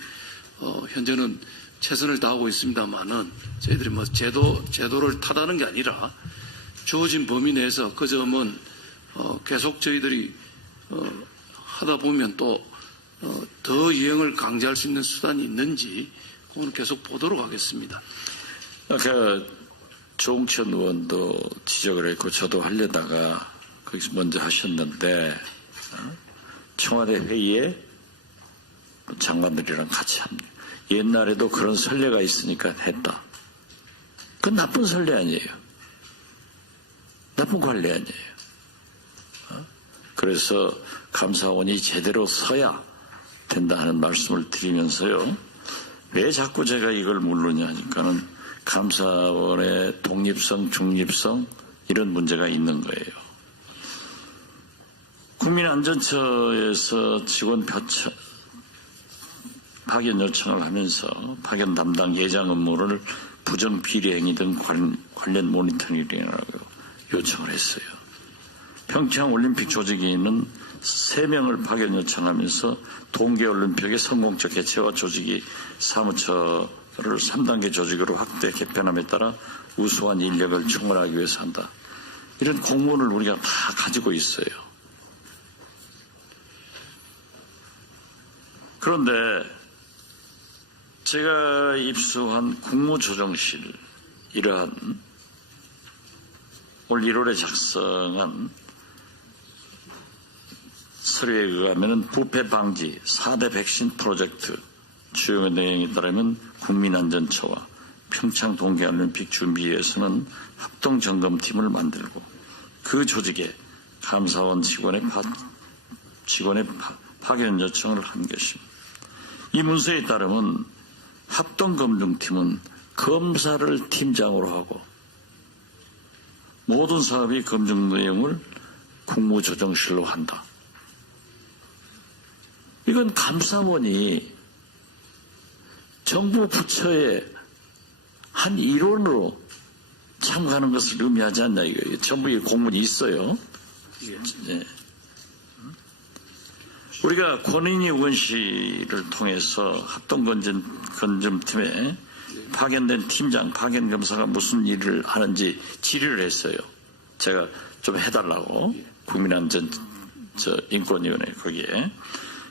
현재는 최선을 다하고 있습니다만은 저희들이 뭐 제도를 타다는 게 아니라 주어진 범위 내에서 그 점은 계속 저희들이 하다 보면 또 더 이행을 강제할 수 있는 수단이 있는지 그건 계속 보도록 하겠습니다. 아까 조홍천 의원도 지적을 했고 저도 하려다가 거기서 먼저 하셨는데 청와대 회의에 장관들이랑 같이 합니다. 옛날에도 그런 선례가 있으니까 했다. 그건 나쁜 선례 아니에요. 나쁜 관례 아니에요. 그래서 감사원이 제대로 서야 된다 하는 말씀을 드리면서요. 왜 자꾸 제가 이걸 묻느냐 하니까는 감사원의 독립성, 중립성 이런 문제가 있는 거예요. 국민안전처에서 직원 파견 요청을 하면서 파견 담당 예장 업무를 부정 비리 행위 등 관련 모니터링하라고 요청을 했어요. 평창올림픽 조직위는 3명을 파견 요청하면서 동계올림픽의 성공적 개최와 조직위 사무처를 3단계 조직으로 확대 개편함에 따라 우수한 인력을 총괄하기 위해서 한다. 이런 공문을 우리가 다 가지고 있어요. 그런데 제가 입수한 국무조정실 이러한 올 1월에 작성한 서류에 의하면 부패 방지 4대 백신 프로젝트 주요 내용에 따르면 국민안전처와 평창 동계올림픽 준비위에서는 합동점검팀을 만들고 그 조직에 감사원 직원의 파견 요청을 한 것입니다. 이 문서에 따르면 합동검증팀은 검사를 팀장으로 하고 모든 사업의 검증 내용을 국무조정실로 한다. 이건 감사원이 정부 부처의 한 일원으로 참가하는 것을 의미하지 않나 이거예요. 정부의 공문이 있어요. 네. 우리가 권인희 의원실을 통해서 합동검증팀에 파견된 팀장, 파견검사가 무슨 일을 하는지 질의를 했어요. 제가 좀 해달라고 국민안전인권위원회 거기에.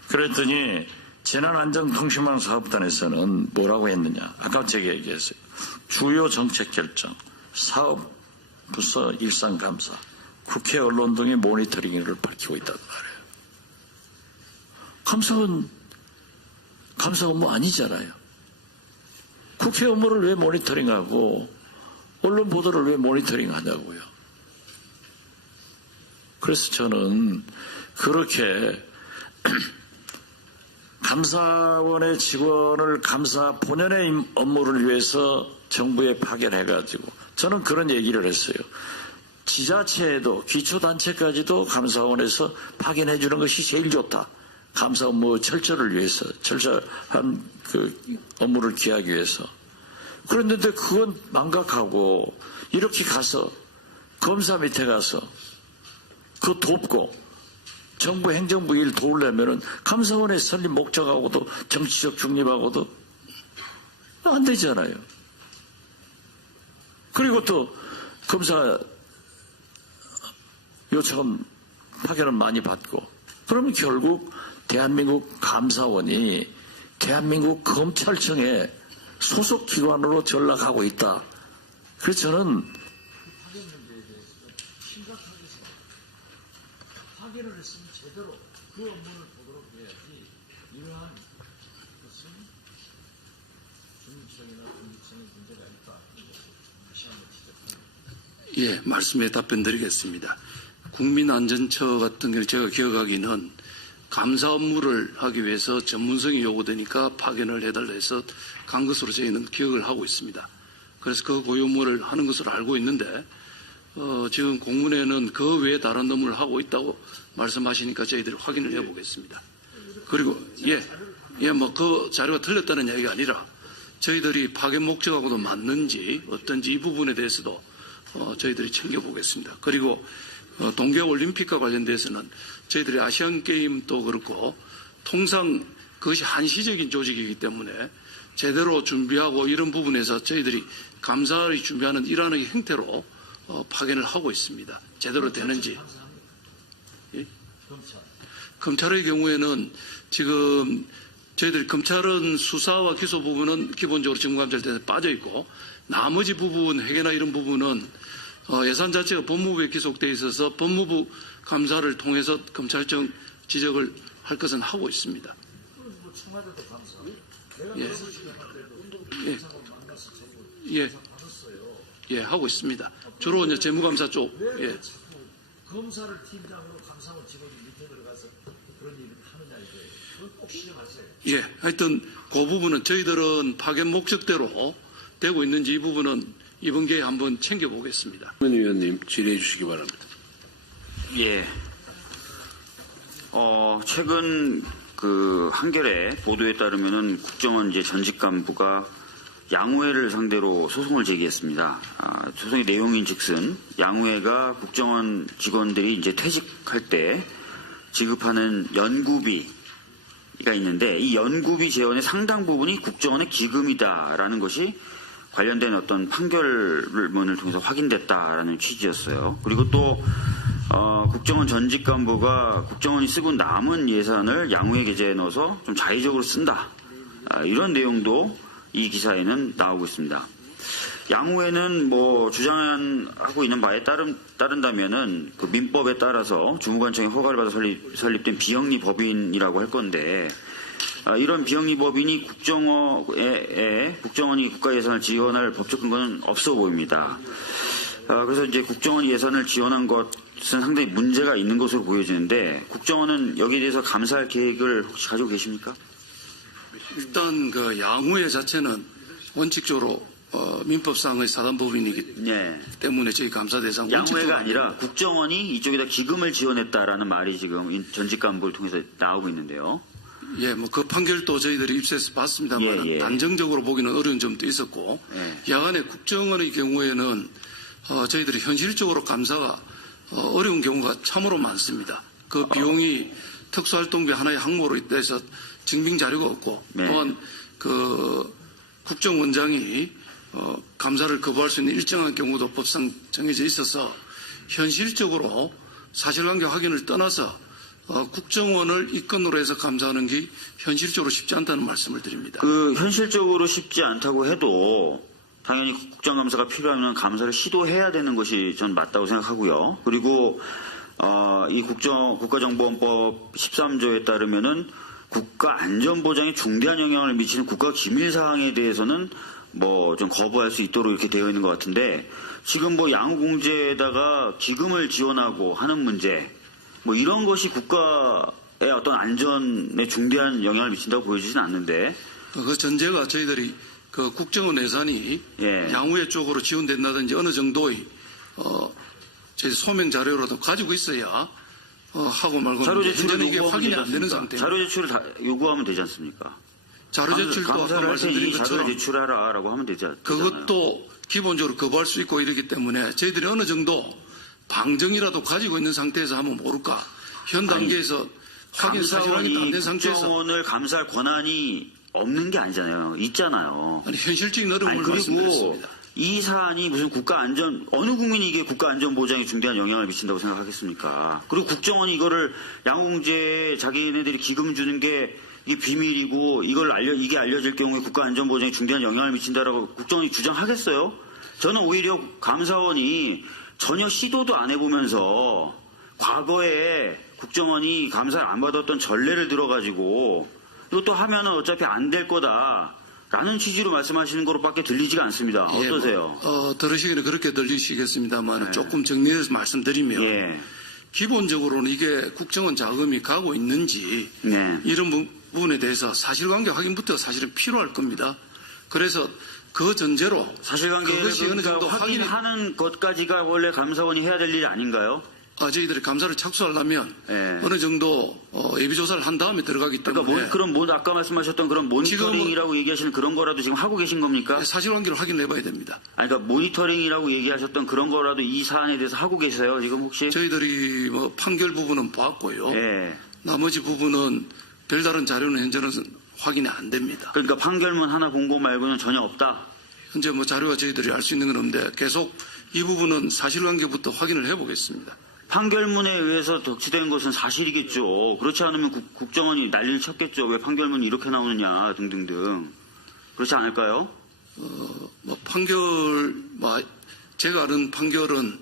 그랬더니 재난안전통신망 사업단에서는 뭐라고 했느냐. 아까 제가 얘기했어요. 주요 정책 결정, 사업부서 일상감사, 국회 언론 등의 모니터링을 밝히고 있다고 말해요. 감사 업무 아니잖아요. 국회 업무를 왜 모니터링하고 언론 보도를 왜 모니터링하냐고요. 그래서 저는 그렇게 감사원의 직원을 감사 본연의 업무를 위해서 정부에 파견해가지고 저는 그런 얘기를 했어요. 지자체에도 기초단체까지도 감사원에서 파견해주는 것이 제일 좋다. 감사 업무 철저를 위해서, 철저한 그 업무를 기하기 위해서. 그런데 그건 망각하고 이렇게 가서 검사 밑에 가서 그 돕고 정부 행정부 일 도우려면은 감사원의 설립 목적하고도 정치적 중립하고도 안 되잖아요. 그리고 또 검사 요청은 파견은 많이 받고 그러면 결국 대한민국 감사원이 대한민국 검찰청의 소속 기관으로 전락하고 있다. 그래서 저는 파견을 했으면 제대로 그 업무를 보도록 해야지 이러한 것은 중립성이나 독립성의 문제가 있다. 다시 한번 지적합니다. 예, 말씀에 답변 드리겠습니다. 국민안전처 같은 경우 제가 기억하기는 감사 업무를 하기 위해서 전문성이 요구되니까 파견을 해달라 해서 간 것으로 저희는 기억을 하고 있습니다. 그래서 그 고유무를 하는 것으로 알고 있는데 지금 공문에는 그 외에 다른 업무를 하고 있다고 말씀하시니까 저희들이 확인을 해보겠습니다. 그리고 뭐 그 자료가 틀렸다는 이야기가 아니라 저희들이 파견 목적하고도 맞는지 어떤지 이 부분에 대해서도 저희들이 챙겨보겠습니다. 그리고 동계올림픽과 관련돼서는 저희들이 아시안게임도 그렇고 통상 그것이 한시적인 조직이기 때문에 제대로 준비하고 이런 부분에서 저희들이 감사를 준비하는 일하는 형태로 파견을 하고 있습니다. 제대로 되는지. 예? 검찰의 경우에는 지금 저희들이 검찰은 수사와 기소 부분은 기본적으로 정무감찰대에 빠져 있고 나머지 부분 회계나 이런 부분은 예산 자체가 법무부에 기속되어 있어서 법무부 감사를 통해서 검찰청 지적을 할 것은 하고 있습니다. 예, 하고 있습니다. 주로 이제 재무감사 쪽. 예. 검사를 팀장으로 감사원 직원이 밑에 들어가서 그런 일을 하느냐 이거예요. 그걸 꼭 시정하세요. 예, 하여튼 그 부분은 저희들은 파견 목적대로 되고 있는지 이 부분은 이번 기회에 한번 챙겨보겠습니다. 문 의원님 질의해 주시기 바랍니다. 예. 최근 그 한겨레 보도에 따르면은 국정원 이제 전직 간부가 양우회를 상대로 소송을 제기했습니다. 소송의 내용인즉슨 양우회가 국정원 직원들이 이제 퇴직할 때 지급하는 연구비가 있는데 이 연구비 재원의 상당 부분이 국정원의 기금이다라는 것이 관련된 어떤 판결문을 통해서 확인됐다라는 취지였어요. 그리고 또 국정원 전직 간부가 국정원이 쓰고 남은 예산을 양우회 계좌에 넣어서 좀 자의적으로 쓴다. 이런 내용도 이 기사에는 나오고 있습니다. 양우회는 뭐 주장하고 있는 바에 따른다면은 그 민법에 따라서 주무관청의 허가를 받아 설립된 비영리 법인이라고 할 건데 이런 비영리 법인이 국정원이 국가 예산을 지원할 법적 근거는 없어 보입니다. 그래서 이제 국정원 예산을 지원한 것은 상당히 문제가 있는 것으로 보여지는데 국정원은 여기에 대해서 감사할 계획을 혹시 가지고 계십니까? 일단 그 양우회 자체는 원칙적으로 민법상의 사단법인이기 네. 때문에 저희 감사 대상 양우회가 아니라 국정원이 이쪽에다 기금을 지원했다라는 말이 지금 전직 간부를 통해서 나오고 있는데요. 예, 뭐 그 판결도 저희들이 입수해서 봤습니다만 예. 단정적으로 보기는 어려운 점도 있었고 야간에 국정원의 경우에는 저희들이 현실적으로 감사가 어려운 경우가 참으로 많습니다. 그 비용이 특수활동비 하나의 항목으로 돼서 증빙 자료가 없고 또한 그 국정원장이 감사를 거부할 수 있는 일정한 경우도 법상 정해져 있어서 현실적으로 사실관계 확인을 떠나서 국정원을 이건으로 해서 감사하는 게 현실적으로 쉽지 않다는 말씀을 드립니다. 그 현실적으로 쉽지 않다고 해도 당연히 국정감사가 필요하면 감사를 시도해야 되는 것이 전 맞다고 생각하고요. 그리고 이 국가정보원법 13조에 따르면은 국가안전보장에 중대한 영향을 미치는 국가기밀사항에 대해서는 뭐 좀 거부할 수 있도록 이렇게 되어 있는 것 같은데 지금 뭐 양우공제에다가 기금을 지원하고 하는 문제 뭐 이런 것이 국가의 어떤 안전에 중대한 영향을 미친다고 보여지진 않는데 그 전제가 저희들이 그 국정원 예산이 양우회 쪽으로 지원된다든지 어느 정도의 저희 소명 자료라도 가지고 있어야 하고 말고 자료 제출을 이게 확인이 안 되는 상태. 자료 제출을 다 요구하면 되지 않습니까? 자료 제출도 아까 감사를 할 때 말씀드린 이 자료 것처럼 제출하라라고 하면 되잖아요. 그것도 기본적으로 거부할 수 있고 이러기 때문에 저희들이 어느 정도 방정이라도 가지고 있는 상태에서 하면 모를까. 현 단계에서 확인 사실 확인도 안 된 상태에서 국정원을 감사할 권한이 없는 게 아니잖아요. 있잖아요. 아니, 현실적인 어려움을 그리고 말씀드렸습니다. 이 사안이 무슨 국가안전 어느 국민이 이게 국가안전보장에 중대한 영향을 미친다고 생각하겠습니까? 그리고 국정원이 이거를 양궁제 자기네들이 기금 주는 게 이게 비밀이고 이게 알려질 경우에 국가안전보장에 중대한 영향을 미친다라고 국정원이 주장하겠어요? 저는 오히려 감사원이 전혀 시도도 안 해보면서 과거에 국정원이 감사를 안 받았던 전례를 들어가지고 이것도 하면은 어차피 안 될 거다라는 취지로 말씀하시는 거로밖에 들리지가 않습니다. 어떠세요? 들으시기는 그렇게 들리시겠습니다만 조금 정리해서 말씀드리면 기본적으로는 이게 국정원 자금이 가고 있는지 이런 부분에 대해서 사실관계 확인부터 사실은 필요할 겁니다. 그래서 그 전제로 사실관계를 그것이 어느 정도 확인하는 것까지가 원래 감사원이 해야 될 일이 아닌가요? 저희들이 감사를 착수하려면 어느 정도 예비조사를 한 다음에 들어가기 때문에 그러니까 아까 말씀하셨던 그런 모니터링이라고 얘기하시는 그런 거라도 지금 하고 계신 겁니까? 사실관계를 확인해봐야 됩니다. 그러니까 모니터링이라고 얘기하셨던 그런 거라도 이 사안에 대해서 하고 계세요? 지금 혹시? 저희들이 뭐 판결 부분은 보았고요. 나머지 부분은 별다른 자료는 현재는 확인이 안 됩니다. 그러니까 판결문 하나 본 거 말고는 전혀 없다? 현재 뭐 자료가 저희들이 알 수 있는 건 없는데 계속 이 부분은 사실관계부터 확인을 해보겠습니다. 판결문에 의해서 덕치된 것은 사실이겠죠. 그렇지 않으면 국정원이 난리를 쳤겠죠. 왜 판결문이 이렇게 나오느냐 등등등. 그렇지 않을까요? 제가 아는 판결은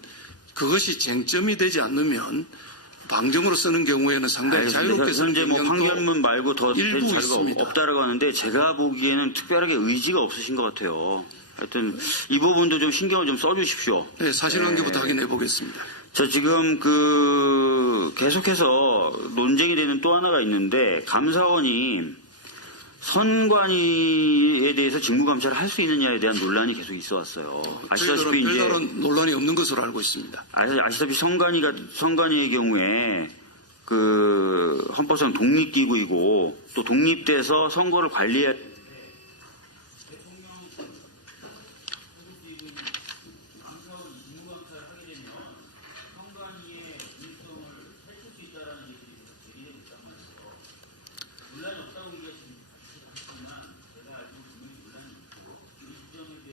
그것이 쟁점이 되지 않으면 방정으로 쓰는 경우에는 상당히 자유롭게 쓰는 현재 뭐 판결문 말고 더 될 자료가 있습니다. 없다라고 하는데 제가 보기에는 특별하게 의지가 없으신 것 같아요. 하여튼 이 부분도 좀 신경을 좀 써주십시오. 네, 사실관계부터 확인해 보겠습니다. 저 지금 계속해서 논쟁이 되는 또 하나가 있는데, 감사원이 선관위에 대해서 직무감찰을 할 수 있느냐에 대한 논란이 계속 있어 왔어요. 아시다시피 저희들은 이제 별다른 논란이 없는 것으로 알고 있습니다. 아시다시피 선관위의 경우에 헌법상 독립기구이고 또 독립돼서 선거를 관리해야